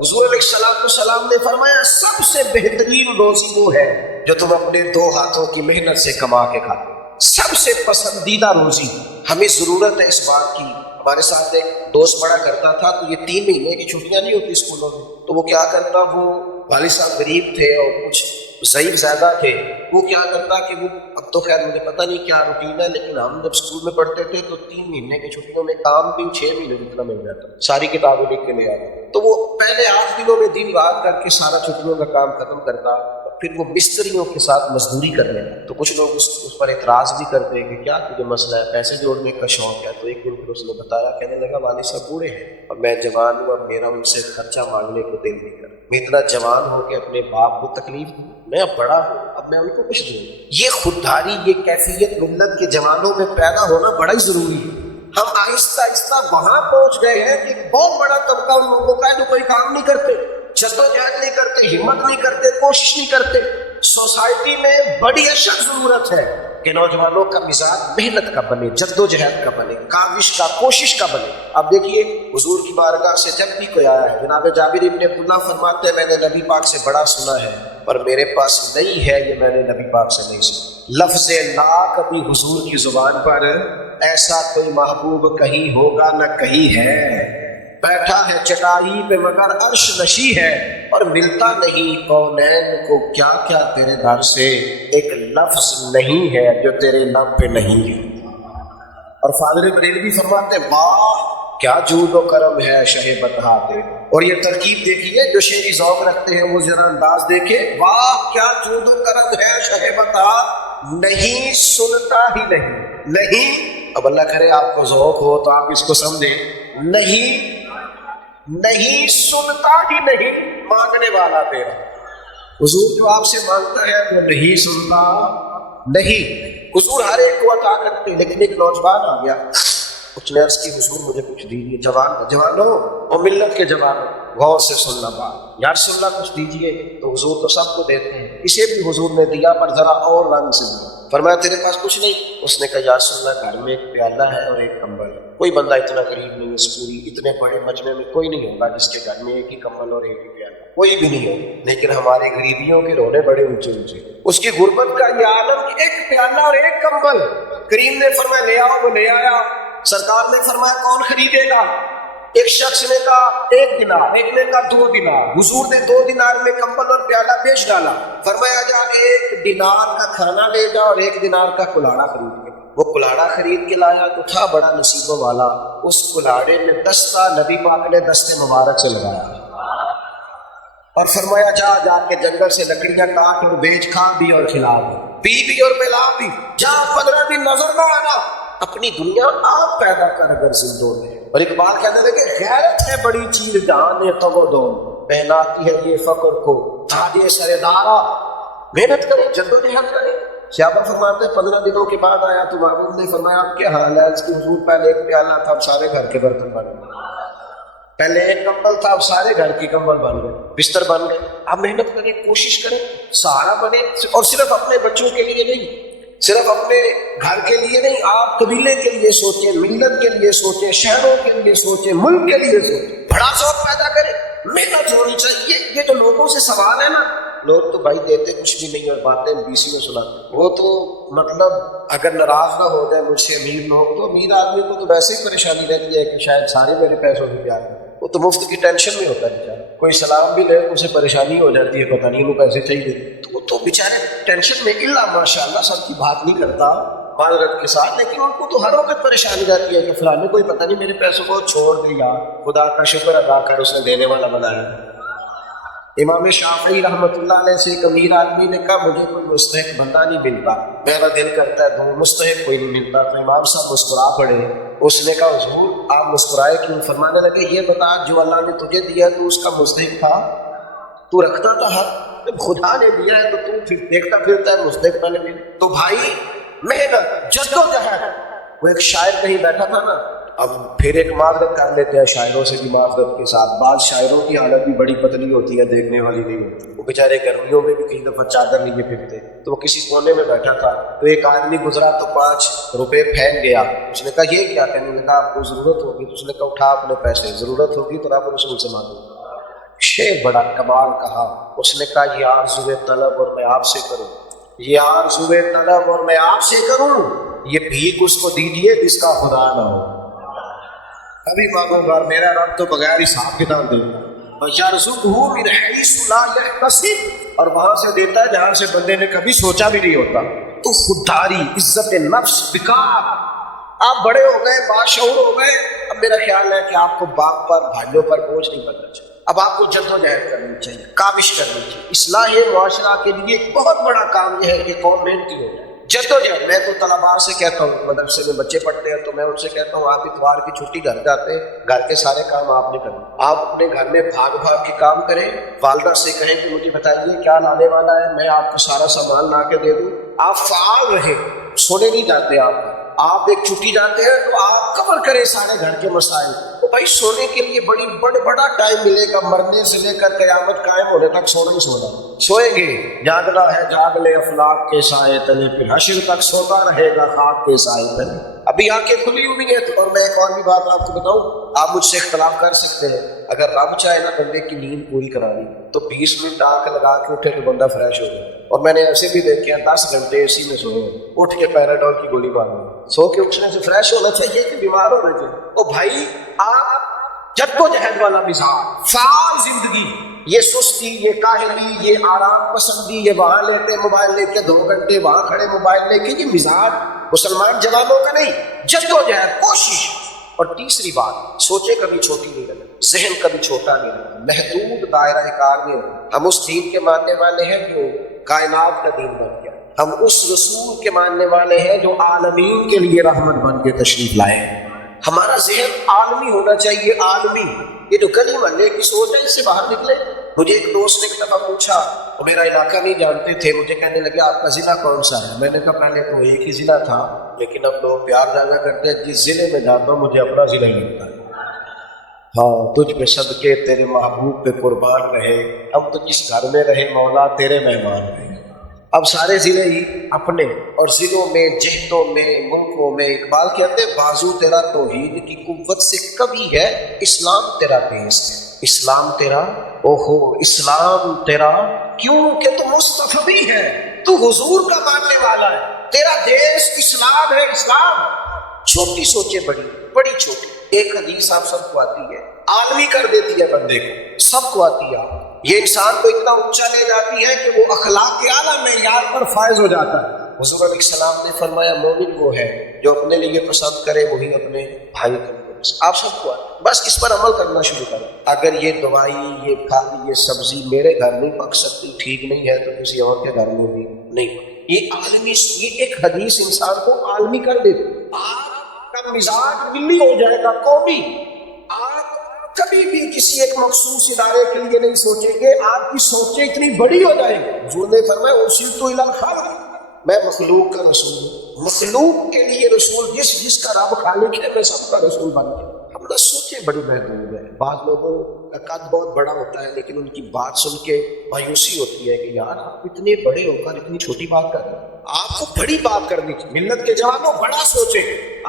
حضور علیہ السلام نے فرمایا سب سے بہترین روزی وہ ہے جو تم اپنے 2 ہاتھوں کی محنت سے کما کے کھاتے، سب سے پسندیدہ روزی۔ ہمیں ضرورت ہے اس بات کی۔ ہمارے ساتھ ایک دوست پڑھا کرتا تھا تو یہ 3 مہینے کی چھٹیاں نہیں ہوتی اسکولوں میں، تو وہ کیا کرتا، وہ والد صاحب غریب تھے اور کچھ ضعیف زیادہ تھے، وہ کیا کرتا کہ وہ اب تو خیر مجھے پتہ نہیں کیا روٹین ہے، لیکن ہم جب اسکول میں پڑھتے تھے تو 3 مہینے کی چھٹیوں میں کام بھی 6 مہینے جتنا مل جاتا، ساری کتابیں لکھ کے لے آتے، تو وہ پہلے 8 دنوں میں دن رات کر کے سارا چھٹیوں کا کام ختم کرتا، پھر وہ مستریوں کے ساتھ مزدوری کرنے لگا۔ تو کچھ لوگ اس پر اعتراض بھی کرتے ہیں کہ کیا تجھے مسئلہ ہے، پیسے جوڑنے کا شوق ہے؟ تو ایک دن پھر اس نے بتایا، کہنے لگا والد صاحب بوڑھے ہیں اور میں جوان ہوں، اب میرا ان سے خرچہ مانگنے کو دل نہیں کر، میں اتنا جوان ہو کے اپنے باپ کو تکلیف دوں، میں اب بڑا ہوں، اب میں ان کو کچھ دوں۔ یہ خودداری، یہ کیفیت ملت کے جوانوں میں پیدا ہونا بڑا ہی ضروری ہے۔ ہم آہستہ آہستہ وہاں پہنچ گئے ہیں کہ بہت بڑا طبقہ ان لوگوں کا ہے جو کوئی کام نہیں کرتے، جدوجہد نہیں کرتے، ہمت نہیں کرتے، کوشش نہیں کرتے۔ سوسائٹی میں بڑی اشد ضرورت ہے کہ نوجوانوں کا مزاج محنت کا بنے، جدوجہد کا بنے، کاوش کا، کوشش کا بنے۔ اب دیکھیے حضور کی بارگاہ سے جب بھی کوئی آیا ہے، جناب جابر ابن عبداللہ فرماتے ہیں میں نے نبی پاک سے بڑا سنا ہے پر میرے پاس نہیں ہے، یہ میں نے نبی پاک سے نہیں سنا۔ لفظ لا کبھی حضور کی زبان پر ایسا کوئی محبوب کہیں ہوگا نہ کہیں ہے، بیٹھا ہے چٹائی پہ مگر عرش نشی ہے، اور ملتا نہیں کونین کو کیا کیا تیرے در سے، ایک لفظ نہیں ہے جو تیرے لب پہ نہیں ہے۔ اور فاضل بریلوی فرماتے ہیں واہ کیا جود و کرم ہے شہ بطحا دے، اور یہ ترکیب دیکھیے جو شعری ذوق رکھتے ہیں وہ ذرا انداز دیکھیں، واہ کیا جود و کرم ہے شہ بطحا، نہیں سنتا ہی نہیں۔ اب اللہ کرے آپ کو ذوق ہو تو آپ اس کو سمجھیں، نہیں سنتا ہی نہیں، مانگنے والا تیرا حضور جو آپ سے مانگتا ہے وہ نہیں سنتا نہیں۔ حضور ہر ایک کو عطا کرتے، لیکن ایک نوجوان آ گیا، اس نے عرض کی حضور مجھے کچھ دیجیے، جوانوں اور ملت کے جوانوں غور سے سننا بات، یا رسول اللہ کچھ دیجیے، تو حضور تو سب کو دیتے ہیں، اسے بھی حضور نے دیا پر ذرا اور رنگ سے دیا۔ فرمایا تیرے پاس کچھ نہیں؟ اس نے کہا یا رسول اللہ گھر میں ایک پیالہ ہے اور ایک کمبل ہے، کوئی بندہ اتنا غریب نہیں اس پوری اتنے بڑے مجمع میں کوئی نہیں ہوگا جس کے گھر میں ایک ہی کمبل اور ایک ہی پیالہ، کوئی بھی نہیں ہوگا، لیکن ہماری غریبیوں کے رونے بڑے اونچے اونچے، اس کی غربت کا یہ عالم، ایک پیالہ اور ایک کمبل۔ کریم نے فرمایا لے آؤ، وہ لے آیا۔ سرکار نے فرمایا کون خریدے گا؟ ایک شخص نے کہا 1 دینار، ایک نے کہا 2 دینار۔ حضور نے 2 دینار میں کمبل اور پیالہ بیچ ڈالا، فرمایا جا 1 دینار کا کھانا لے جا اور 1 دینار کا کلاڑا خرید کے۔ وہ کلاڑا خرید کے لایا تو تھا بڑا نصیبوں والا، اس کلاڑے میں دستہ نبی پاک نے دستے مبارک سے لگایا اور فرمایا جا کے جنگل سے لکڑیاں کاٹ اور بیچ، کھا بھی اور کھلا بھی اور پلا بھی، جا 15 دن نظر نہ آنا، اپنی دنیا آپ پیدا کر اگر زندوں میں۔ اور اقبال کہنے لگے غیرت ہے بڑی چیز جہان تو دو، پہناتی ہے یہ فقر کو تاج سردارا، محنت کریں، جدوجہد کریں۔ صحابہ فرماتے ہیں 15 دنوں کے بعد آیا تو معبود نے فرمایا آپ کیا حال ہے؟ اس کی حضور پہلے ایک پیالہ تھا، اب سارے گھر کے برتن بن گئے، پہلے ایک کمبل تھا، اب سارے گھر کے کمبل بن گئے، بستر بن گئے۔ آپ محنت کریں، کوشش کریں، سہارا بنے، اور صرف اپنے بچوں کے لیے نہیں، صرف اپنے گھر کے لیے نہیں، آپ قبیلے کے لیے سوچیں، ملت کے لیے سوچیں، شہروں کے لیے سوچیں، ملک کے لیے سوچیں، بڑا ذوق پیدا کریں، محنت ہونی چاہیے۔ یہ جو لوگوں سے سوال ہے نا، لوگ تو بھائی دیتے کچھ بھی نہیں اور باتیں BC میں سناتے، وہ تو مطلب اگر ناراض نہ ہو جائے مجھ سے امیر لوگ، تو امیر آدمی کو تو ویسے ہی پریشانی رہتی ہے کہ شاید سارے میرے پیسوں کی پیار ہے، وہ تو مفت کی ٹینشن میں ہوتا ہے بیچارہ، کوئی سلام بھی لے اسے پریشانی ہو جاتی ہے، پتہ نہیں وہ پیسے چاہیے، تو وہ تو بیچارے ٹینشن میں، اللہ ماشاء اللہ سب کی بات نہیں کرتا معذرت کے ساتھ، لیکن ان کو تو ہر وقت پریشانی رہتی ہے کہ فلانے کوئی پتہ نہیں میرے پیسوں کو چھوڑ دیا، خدا کا شکر ادا کر اس نے دینے والا بنایا۔ امام شافعی رحمۃ اللہ علیہ سے ایک امیر آدمی نے کہا مجھے کوئی مستحق بندہ نہیں ملتا، میرا دل کرتا ہے دو، مستحق کوئی نہیں ملتا، تو امام صاحب مسکرا پڑے۔ اس نے کہا حضور آپ مسکرائے کیوں؟ فرمانے لگے یہ بتا جو اللہ نے تجھے دیا تو اس کا مستحق تھا، تو رکھتا تھا حق، جب خدا نے دیا ہے تو تو پھر دیکھتا پھرتا ہے مستحق بنے میں۔ تو بھائی محنت، جدوجہد۔ وہ ایک شاعر کہیں بیٹھا تھا نا، اب پھر ایک معذرت کر لیتے ہیں شاعروں سے بھی معذرت کے ساتھ، بعض شاعروں کی حالت بھی بڑی پتلی ہوتی ہے، دیکھنے والی نہیں ہوتی، وہ بیچارے گرمیوں میں بھی کئی دفعہ چادر لیے پھرتے، تو وہ کسی کونے میں بیٹھا تھا، تو ایک آدمی گزرا تو 5 روپے پھینک گیا۔ اس نے کہا یہ کیا؟ کہنے لگا آپ کو ضرورت ہوگی، تو اس نے کہا اٹھا اپنے پیسے، ضرورت ہوگی تو رب رسول سے مانگو۔ شعر بڑا کمال کہا، اس نے کہا یہ آرزوئے طلب اور میں آپ سے کروں، یہ آرزوئے طلب اور میں آپ سے کروں، یہ بھیک اس کو دیجیے جس کا خدا نہ ہو۔ ابھی مانگوں گا میرا رب تو بغیر حساب کتاب دے گا، وَيَرْزُقْهُ مِنْ حَيْثُ لَا يَحْتَسِبُ، اور وہاں سے دیتا ہے جہاں سے بندے نے کبھی سوچا بھی نہیں ہوتا۔ تو خودداری، عزت نفس، بکار، آپ بڑے ہو گئے، باشعور ہو گئے، اب اب میرا خیال ہے کہ آپ کو باپ پر بھائیوں پر بوجھ نہیں بننا چاہیے، اب آپ کو جدوجہد کرنی چاہیے، کاوش کرنی چاہیے۔ اصلاح معاشرہ کے لیے ایک بہت بڑا کام یہ ہے کہ قوم محنتی ہو جائے، جدوجہد۔ میں تو طلباء سے کہتا ہوں، مدرسے میں بچے پڑھتے ہیں تو میں ان سے کہتا ہوں آپ اتوار کی چھٹی گھر جاتے ہیں، گھر کے سارے کام آپ نے کرنا، آپ اپنے گھر میں بھاگ بھاگ کے کام کریں، والدہ سے کہیں کہ مجھے بتائیے کیا لانے والا ہے، میں آپ کو سارا سامان لا کے دے دوں۔ آپ فعال رہیں، سونے نہیں جاتے آپ ایک چھٹی جاتے ہیں تو آپ کور کریں سارے گھر کے مسائل۔ تو بھائی سونے کے لیے بڑا ٹائم ملے گا، مرنے سے لے کر قیامت قائم ہونے تک سونا ہی سونا، سوئیں گے، جاگنا ہے جاگ لے افلاک کے سائے تلے، پھر حشر تک سوتا رہے گا خاک کے سائے تلے۔ ابھی آنکھیں کھلی ہوئی ہیں۔ اور میں ایک اور بھی بات آپ کو بتاؤں، آپ مجھ سے اختلاف کر سکتے ہیں، اگر رب چاہے نا بندے کی نیند پوری کرانی تو 20 منٹ آنکھ لگا کے اٹھے تو بندہ فریش ہو جائے۔ اور میں نے ایسے بھی دیکھے ہیں 10 گھنٹے اسی میں سوئے، اٹھ کے پیراڈول کی گولی مارو، سو کے اٹھنے سے فریش ہونا چاہیے کہ بیمار ہونا چاہیے؟ او بھائی، آپ جدوجہد والا مزاج، فعال زندگی، یہ سستی، یہ کاہلی، یہ آرام پسندی، یہ وہاں لیتے موبائل لے کے 2 گھنٹے وہاں کھڑے موبائل لے کے، یہ مزاج مسلمان جوانوں کا نہیں۔ جدوجہد، کوشش۔ اور تیسری بات، سوچے کبھی چھوٹی نہیں رہنا، ذہن کبھی چھوٹا نہیں رہنا، محدود دائرہ کار میں رہنا۔ ہم اس دین کے ماننے والے ہیں جو کائنات کا دین بن گیا، ہم اس رسول کے ماننے والے ہیں جو عالمین کے لیے رحمت بن کے تشریف لائے۔ ہمارا ذہن عالمی ہونا چاہیے، عالمی۔ یہ جو گلی محلے کی سوچ ہے اس سے باہر نکلے۔ مجھے ایک دوست نے ایک دفعہ پوچھا، وہ میرا علاقہ نہیں جانتے تھے، مجھے کہنے لگے آپ کا ضلع کون سا ہے؟ میں نے کہا پہلے تو ایک ہی ضلع تھا، لیکن اب لوگ پیار زیادہ کرتے ہیں، جس ضلع میں جاتا ہوں مجھے اپنا ضلع ہی لگتا ہے۔ ہاں، تجھ پہ صدقے تیرے محبوب پہ قربان رہے، ہم تو جس گھر میں رہے مولا تیرے مہمان رہے۔ اب سارے ضلع ہی اپنے، اور ضلعوں میں، جہتوں میں، ملکوں میں، اقبال کہتے ہیں بازو تیرا توحید کی قوت سے کبھی ہے، اسلام تیرا دیس ہے، اسلام تیرا، اوہو اسلام تیرا، کیوں کہ تو مصطفی ہے، تو حضور کا ماننے والا ہے، تیرا دیس اسلام ہے، اسلام۔ چھوٹی سوچے بڑی، بڑی چھوٹی۔ ایک حدیث آپ سب کو آتی ہے، عالمی کر دیتی ہے بندے کو، سب کو آتی ہے۔ یہ انسان کو اتنا اونچا لے جاتی ہے کہ وہ اخلاق کے اعلیٰ معیار پر فائز ہو جاتا ہے۔ حضور علیہ السلام نے فرمایا مومن وہ ہے جو اپنے لیے پسند کرے وہی اپنے بھائی کو پسند۔ آپ سب کو بس اس پر عمل کرنا شروع کریں۔ اگر یہ دوائی، یہ پھل، یہ سبزی میرے گھر نہیں پک سکتی، ٹھیک نہیں ہے، تو کسی اور کے گھر میں بھی نہیں پک۔ یہ عالمی، یہ ایک حدیث انسان کو عالمی کر دیتی۔ آپ کا مزاج ملی ہو جائے گا، قومی۔ آپ کبھی بھی کسی ایک مخصوص ادارے کے لیے نہیں سوچیں گے، آپ کی سوچیں اتنی بڑی ہو جائیں گی۔ حضور نے فرمایا ارسلت الی الخلق، میں مخلوق کا رسول ہوں، مخلوق کے لیے رسول، جس کا رب خالق ہے میں سب کا رسول بن گیا۔ ہم نہ سوچیں بڑی محدود ہے۔ بعض لوگوں کا قد بہت بڑا ہوتا ہے لیکن ان کی بات سن کے مایوسی ہوتی ہے کہ یار آپ اتنے بڑے ہو کر اتنی چھوٹی بات کر رہے ہیں۔ آپ کو بڑی بات کرنی چاہیے۔ ملت کے جوانوں بڑا سوچیں۔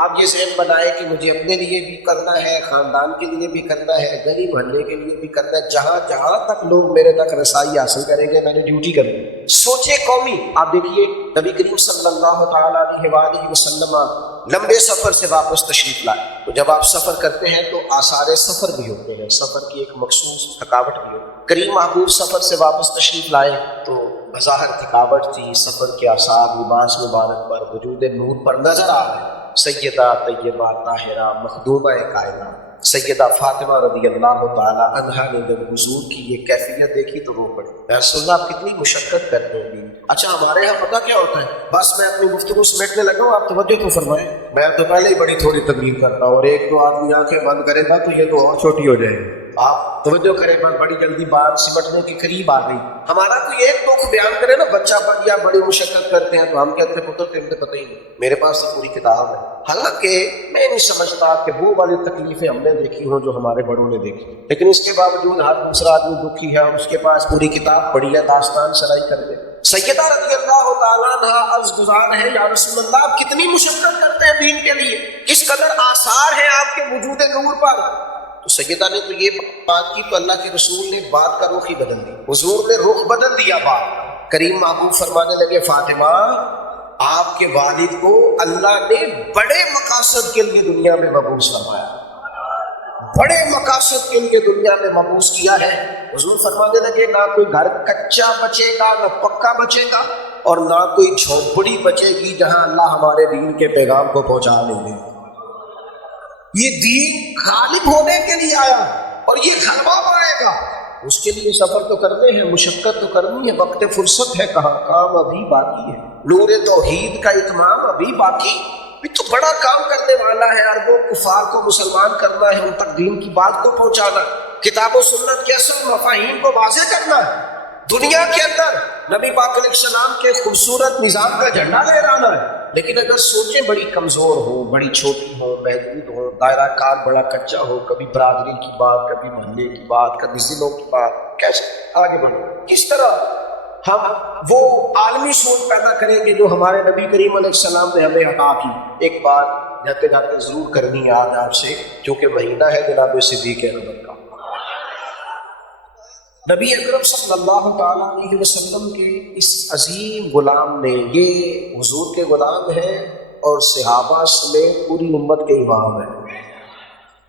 آپ یہ ذہن بنائیں کہ مجھے اپنے لیے بھی کرنا ہے، خاندان کے لیے بھی کرنا ہے، گلی محلے کے لیے بھی کرنا ہے، جہاں جہاں تک لوگ میرے تک رسائی حاصل کریں گے میں نے ڈیوٹی کرنی ہے۔ سوچے قومی۔ آپ دیکھیے نبی کریم صلی اللہ تعالیٰ علیہ وآلہ وسلم لمبے سفر سے واپس تشریف لائے، تو جب آپ سفر کرتے ہیں تو آثار سفر بھی ہوتے ہیں، سفر کی ایک مخصوص تھکاوٹ بھی ہوتی ہے۔ کریم محبوب سفر سے واپس تشریف لائے تو بظاہر تھکاوٹ تھی، سفر کے آثار لباس مبارک پر، وجود نور پر نظر آ رہے۔ سیدہ طیبہ طاہرہ مخدومہ کائنات سیدہ فاطمہ رضی اللہ تعالی عنہا نے جب حضور کی یہ کیفیت دیکھی تو رو پڑی۔ یا رسول اللہ آپ کتنی مشقت کرتے ہیں۔ اچھا ہمارے یہاں پتہ کیا ہوتا ہے، بس میں اپنی گفتگو سمیٹنے لگا ہوں، آپ توجہ تو فرمائیں، میں تو پہلے ہی بڑی تھوڑی تقریر کرتا ہوں، اور ایک دو آدمی آنکھیں بند کرے گا تو یہ تو اور چھوٹی ہو جائے گی۔ آپ توجہ کریں، بڑی جلدی بات سمٹنے کے قریب آ گئی۔ ہمارا کوئی ایک دکھ بیان کرے نا، بچہ پڑھ گیا بڑی مشقت کرتے ہیں تو ہم کہتے ہیں پتر تیرے پتہ ہی نہیں، میرے پاس تو پوری کتاب ہے۔ حالانکہ میں نہیں سمجھتا کہ وہ والی تکلیفیں ہم نے دیکھی ہوں جو ہمارے بڑوں نے دیکھی، لیکن اس کے باوجود ہر دوسرا آدمی دکھی ہے، اس کے پاس پوری کتاب پڑھی ہے، داستان سرائی کر دے۔ سیدہ رضی اللہ تعالیٰ عنہ عرض گزار ہے یا رسول اللہ آپ کتنی مشقت کرتے ہیں دین کے لیے، کس قدر آثار ہیں آپ کے وجود نور پر۔ تو سیدہ نے تو یہ بات کی تو اللہ کے رسول نے بات کا رخ ہی بدل دی، حضور نے رخ بدل دیا بات۔ کریم محبوب فرمانے لگے فاطمہ آپ کے والد کو اللہ نے بڑے مقاصد کے لیے دنیا میں مبعوث فرمایا، بڑے مقاصد کے لیے دنیا میں مبعوث کیا ہے۔ حضور فرمانے لگے نہ کوئی گھر کچا بچے گا نہ پکا بچے گا، اور نہ کوئی جھونپڑی بچے گی جہاں اللہ ہمارے دین کے پیغام کو پہنچا نہیں دے۔ یہ دین غالب ہونے کے لیے آیا اور یہ غلبہ پائے گا، اس کے لیے سفر تو کرنے ہیں، مشقت تو کرنی ہے، وقت فرصت ہے کہاں، کام ابھی باقی ہے، نور توحید کا اتمام ابھی باقی، یہ تو بڑا کام کرنے والا ہے، اربوں کفار کو مسلمان کرنا ہے، ان تک دین کی بات کو پہنچانا، کتاب و سنت کے اصل مفاہیم کو واضح کرنا ہے، دنیا کے اندر نبی پاک علیہ السلام کے خوبصورت نظام کا جھنڈا لہرانا ہے۔ لیکن اگر سوچیں بڑی کمزور ہو، بڑی چھوٹی ہو، محدود ہو، دائرہ کار بڑا کچا ہو، کبھی برادری کی بات، کبھی محلے کی بات، کبھی ضلعوں کی بات، کیسے آگے بڑھیں؟ کس طرح ہم وہ عالمی سوچ پیدا کریں گے جو ہمارے نبی کریم علیہ السلام نے ہمیں عطا کی؟ ایک بات جاتے جاتے ضرور کرنی ہے آج آپ سے، کیونکہ مہینہ ہے جناب صدیق اکبر کا۔ نبی اکرم صلی اللہ تعالیٰ علیہ وسلم کے اس عظیم غلام نے، یہ حضور کے غلام ہیں اور صحابہ سمیت پوری امت کے امام ہیں،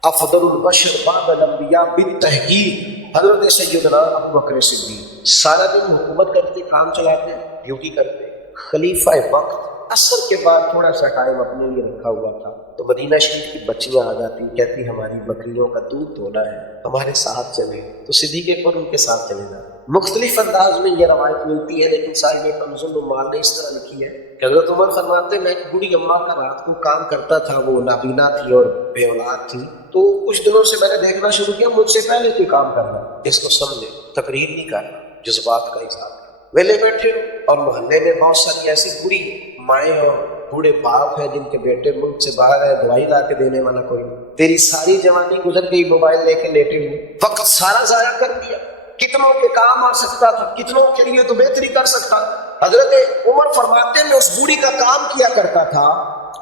افضل البشر بعد الانبیاء بالتحقیق حضرت سیدنا ابو بکر صدیق، سارا دن حکومت کرتے، کام چلاتے، ڈیوٹی کرتے، خلیفہ وقت، عصر کے بعد تھوڑا سا ٹائم اپنے لیے رکھا ہوا تھا تو مدینہ شریف کی بچیاں آ جاتی، کہتی ہماری بکریوں کا دودھ دھونا ہے، ہمارے ساتھ چلے، تو صدیق اکبر ان کے ساتھ چلے جاتے۔ مختلف انداز میں یہ روایت ملتی ہے، لیکن صاحب کنز العمال نے اس طرح لکھی ہے کہ حضرت عمر فرماتے میں ایک بوڑھی اماں کا رات کو کام کرتا تھا، وہ نابینا تھی اور بے اولاد تھی، تو کچھ دنوں سے میں نے دیکھنا شروع کیا مجھ سے پہلے کوئی کام کرنا، اس کو سمجھے، تقریر نہیں کرنا، جذبات کا اظہار کرنا، ویلے بیٹھے اور محلے میں بہت ساری ایسی بری مائیں اور بوڑھے باپ ہیں جن کے بیٹے ملک سے باہر ہے، دوائی لا کے دینے والا کوئی نہیں، تیری ساری جوانی گزر گئی موبائل لے کے لیٹے ہوئے، وقت سارا ضائع کر دیا، کتنوں کے کام آ سکتا تھا، کتنوں کے لیے تو بہتری کر سکتا۔ حضرت عمر فرماتے میں اس بوڑھی کا کام کیا کرتا تھا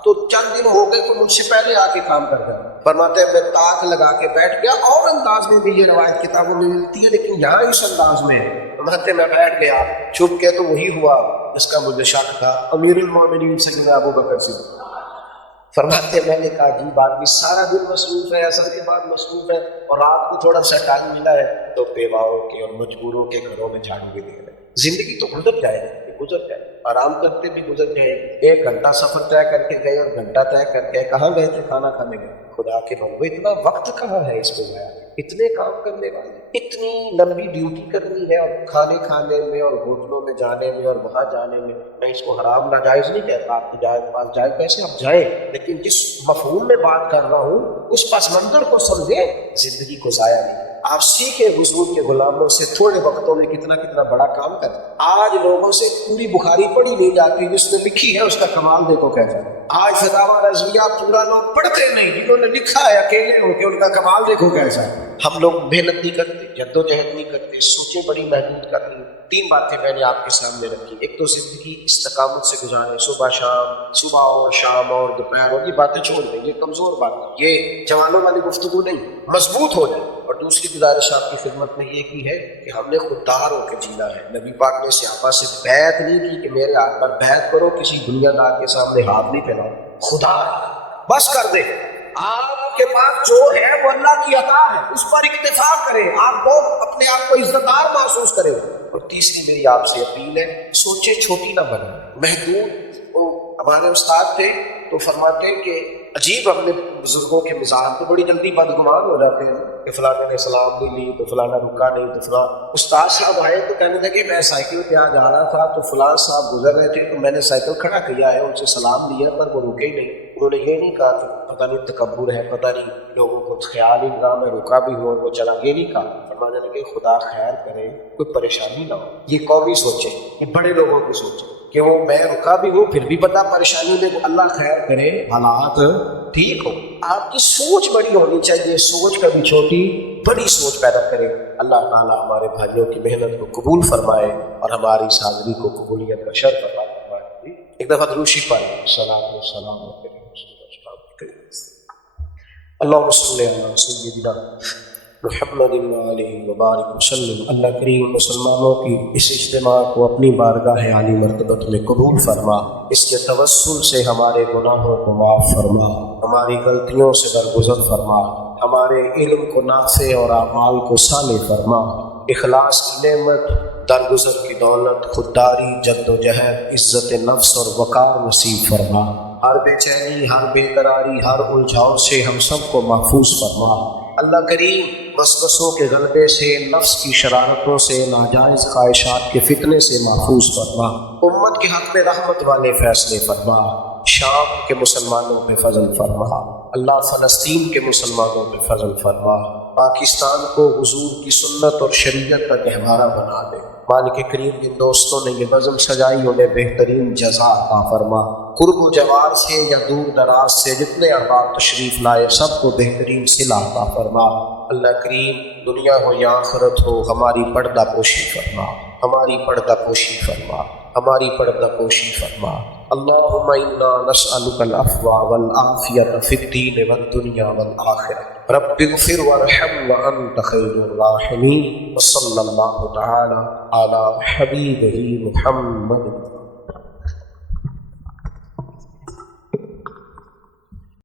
تو چند دن ہو گئے تو مجھ سے پہلے آ کے کام کر گیا، فرماتے ہیں میں تاک لگا کے بیٹھ گیا، اور انداز میں بھی یہ روایت کتابوں میں ملتی ہے لیکن یہاں اس انداز میں، فرماتے میں بیٹھ گیا چھپ کے، تو وہی ہوا جس کا مجھے شک تھا، امیر المومنین سیدنا ابو بکر صدیق۔ فرماتے میں نے کہا عجیب آدمی سارا دن مصروف ہے، اثر کے بعد مصروف ہے، اور رات کو تھوڑا سا ٹائم ملا ہے تو بیواؤں کے اور مجبوروں کے گھروں میں جھاڑو بھی دے رہے۔ زندگی تو گزر جائے گی، گزر جائے، آرام کرتے بھی گزر جائے، 1 گھنٹہ سفر طے کر کے گئے اور گھنٹہ طے کر کے کہاں گئے تھے؟ کھانا کھانے گئے، خدا کے بندو اتنا وقت کہاں ہے اس کو گیا، اتنے کام کرنے والے، اتنی لمبی ڈیوٹی کرنی ہے، اور کھانے کھانے میں اور ہوٹلوں میں جانے میں اور وہاں جانے میں، میں اس کو حرام ناجائز نہیں کہتا، آپ کی پاس جائے کیسے آپ جائیں، لیکن جس مفہوم میں بات کر رہا ہوں اس پس منظر کو سمجھیں، زندگی کو ضائع نہیں۔ آپ سیکھیں حضور کے غلاموں سے، تھوڑے وقتوں میں کتنا کتنا بڑا کام کریں۔ آج لوگوں سے پوری بخاری پڑھی نہیں جاتی، جس نے لکھی ہے اس کا کمال دیکھو کیسا ہے۔ آج فتاوی رضویہ پورا لوگ پڑھتے نہیں، جنہوں نے لکھا ہے اکیلے ہو کے ان کا کمال دیکھو کیسا ہے۔ ہم لوگ محنت نہیں کرتے، جدوجہد نہیں کرتے، سوچیں بڑی محدود کر لی۔ 3 باتیں میں نے آپ کے سامنے رکھی، ایک تو زندگی استقامت سے گزارے، صبح شام، صبح اور شام اور دوپہر اور، یہ باتیں چھوڑ دیں، یہ کمزور باتیں، یہ جوانوں والی گفتگو نہیں، مضبوط ہو جائے۔ اور دوسری گزارش آپ کی خدمت میں یہ کی ہے کہ ہم نے خوددار ہو کے جینا ہے۔ نبی پاک نے صحابہ سے بیعت نہیں کی کہ میرے ہاتھ پر بیعت کرو، کسی دنیا دار کے سامنے ہاتھ نہیں پھیلاؤ، خدا بس کر دے، آپ کے پاس جو ہے وہ اللہ کی عطا ہے، اس پر اکتفا کریں، آپ کو اپنے آپ کو عزت دار محسوس کریں۔ اور تیسری میری آپ سے اپیل ہے، سوچیں چھوٹی نہ بنیں، محدود۔ وہ ہمارے استاد تھے تو فرماتے ہیں کہ عجیب اپنے بزرگوں کے مزاج تو بڑی جلدی بدگمان ہو جاتے ہیں کہ فلاں نے سلام نہیں لی تو فلانا رکا نہیں، تو فلاں استاد صاحب آئے تو کہنے لگے میں سائیکل پہ آ جا رہا تھا تو فلاں صاحب گزر رہے تھے تو میں نے سائیکل کھڑا کیا ہے، ان سے سلام لیا پر وہ رکے ہی نہیں۔ انہوں نے یہ نہیں کہا کہ پتہ نہیں تکبر ہے، پتہ نہیں لوگوں کو خیال ہی نہ میں رکا بھی ہوں اور وہ چلا، یہ نہیں کہا۔ فرمانے لگے خدا خیر کرے، کوئی پریشانی نہ ہو۔ یہ قومی سوچیں، یہ بڑے لوگوں کی سوچیں کہ وہ میں رکا بھی ہوں پھر بھی بتا پریشانی میں، اللہ خیر کرے، حالات ٹھیک ہو۔ آپ کی سوچ بڑی ہونی چاہیے، سوچ کبھی چھوٹی، بڑی سوچ پیدا کرے۔ اللہ تعالیٰ ہمارے بھائیوں کی محنت کو قبول فرمائے اور ہماری اس حاضری کو قبولیت کا شرف عطا فرمائے۔ ایک دفعہ دروشی پڑھیں، صلاۃ و سلام اللہم صلی علی سیدنا محمد علیہ وبارک وسلم۔ اللہ کریم مسلمانوں کی اس اجتماع کو اپنی بارگاہ عالی مرتبت میں قبول فرما، اس کے توسل سے ہمارے گناہوں کو معاف فرما، ہماری غلطیوں سے درگزر فرما، ہمارے علم کو نافع اور اعمال کو صالح فرما، اخلاص کی نعمت، درگزر کی دولت، خودداری، جد و جہد، عزت نفس اور وقار نصیب فرما۔ ہر بے چینی، ہر بے قراری، ہر الجھاؤ سے ہم سب کو محفوظ فرما۔ اللہ کریم وسوسوں کے غلبے سے، نفس کی شرارتوں سے، ناجائز خواہشات کے فتنے سے محفوظ فرما۔ امت کے حق میں رحمت والے فیصلے فرما۔ شام کے مسلمانوں پہ فضل فرما۔ اللہ فلسطین کے مسلمانوں پہ فضل فرما۔ پاکستان کو حضور کی سنت اور شریعت کا گہوارہ بنا دے۔ مالک کریم جن دوستوں نے یہ نظم سجائی انہیں بہترین جزا عطا فرما۔ قرب و جوار سے یا دور دراز سے جتنے احباب تشریف لائے سب کو بہترین صلہ عطا فرما۔ اللہ کریم دنیا ہو یا آخرت ہو ہماری پردہ پوشی فرما، ہماری پردہ پوشی فرما، ہماری پردہ پوشی فرما۔ اللہم انا نسألک العفو والعافیۃ فی الدین والدنیا والآخرہ۔ رب اغفر وارحم وانت خیر الراحمین، وصلی اللہ تعالی علی حبیبہ محمد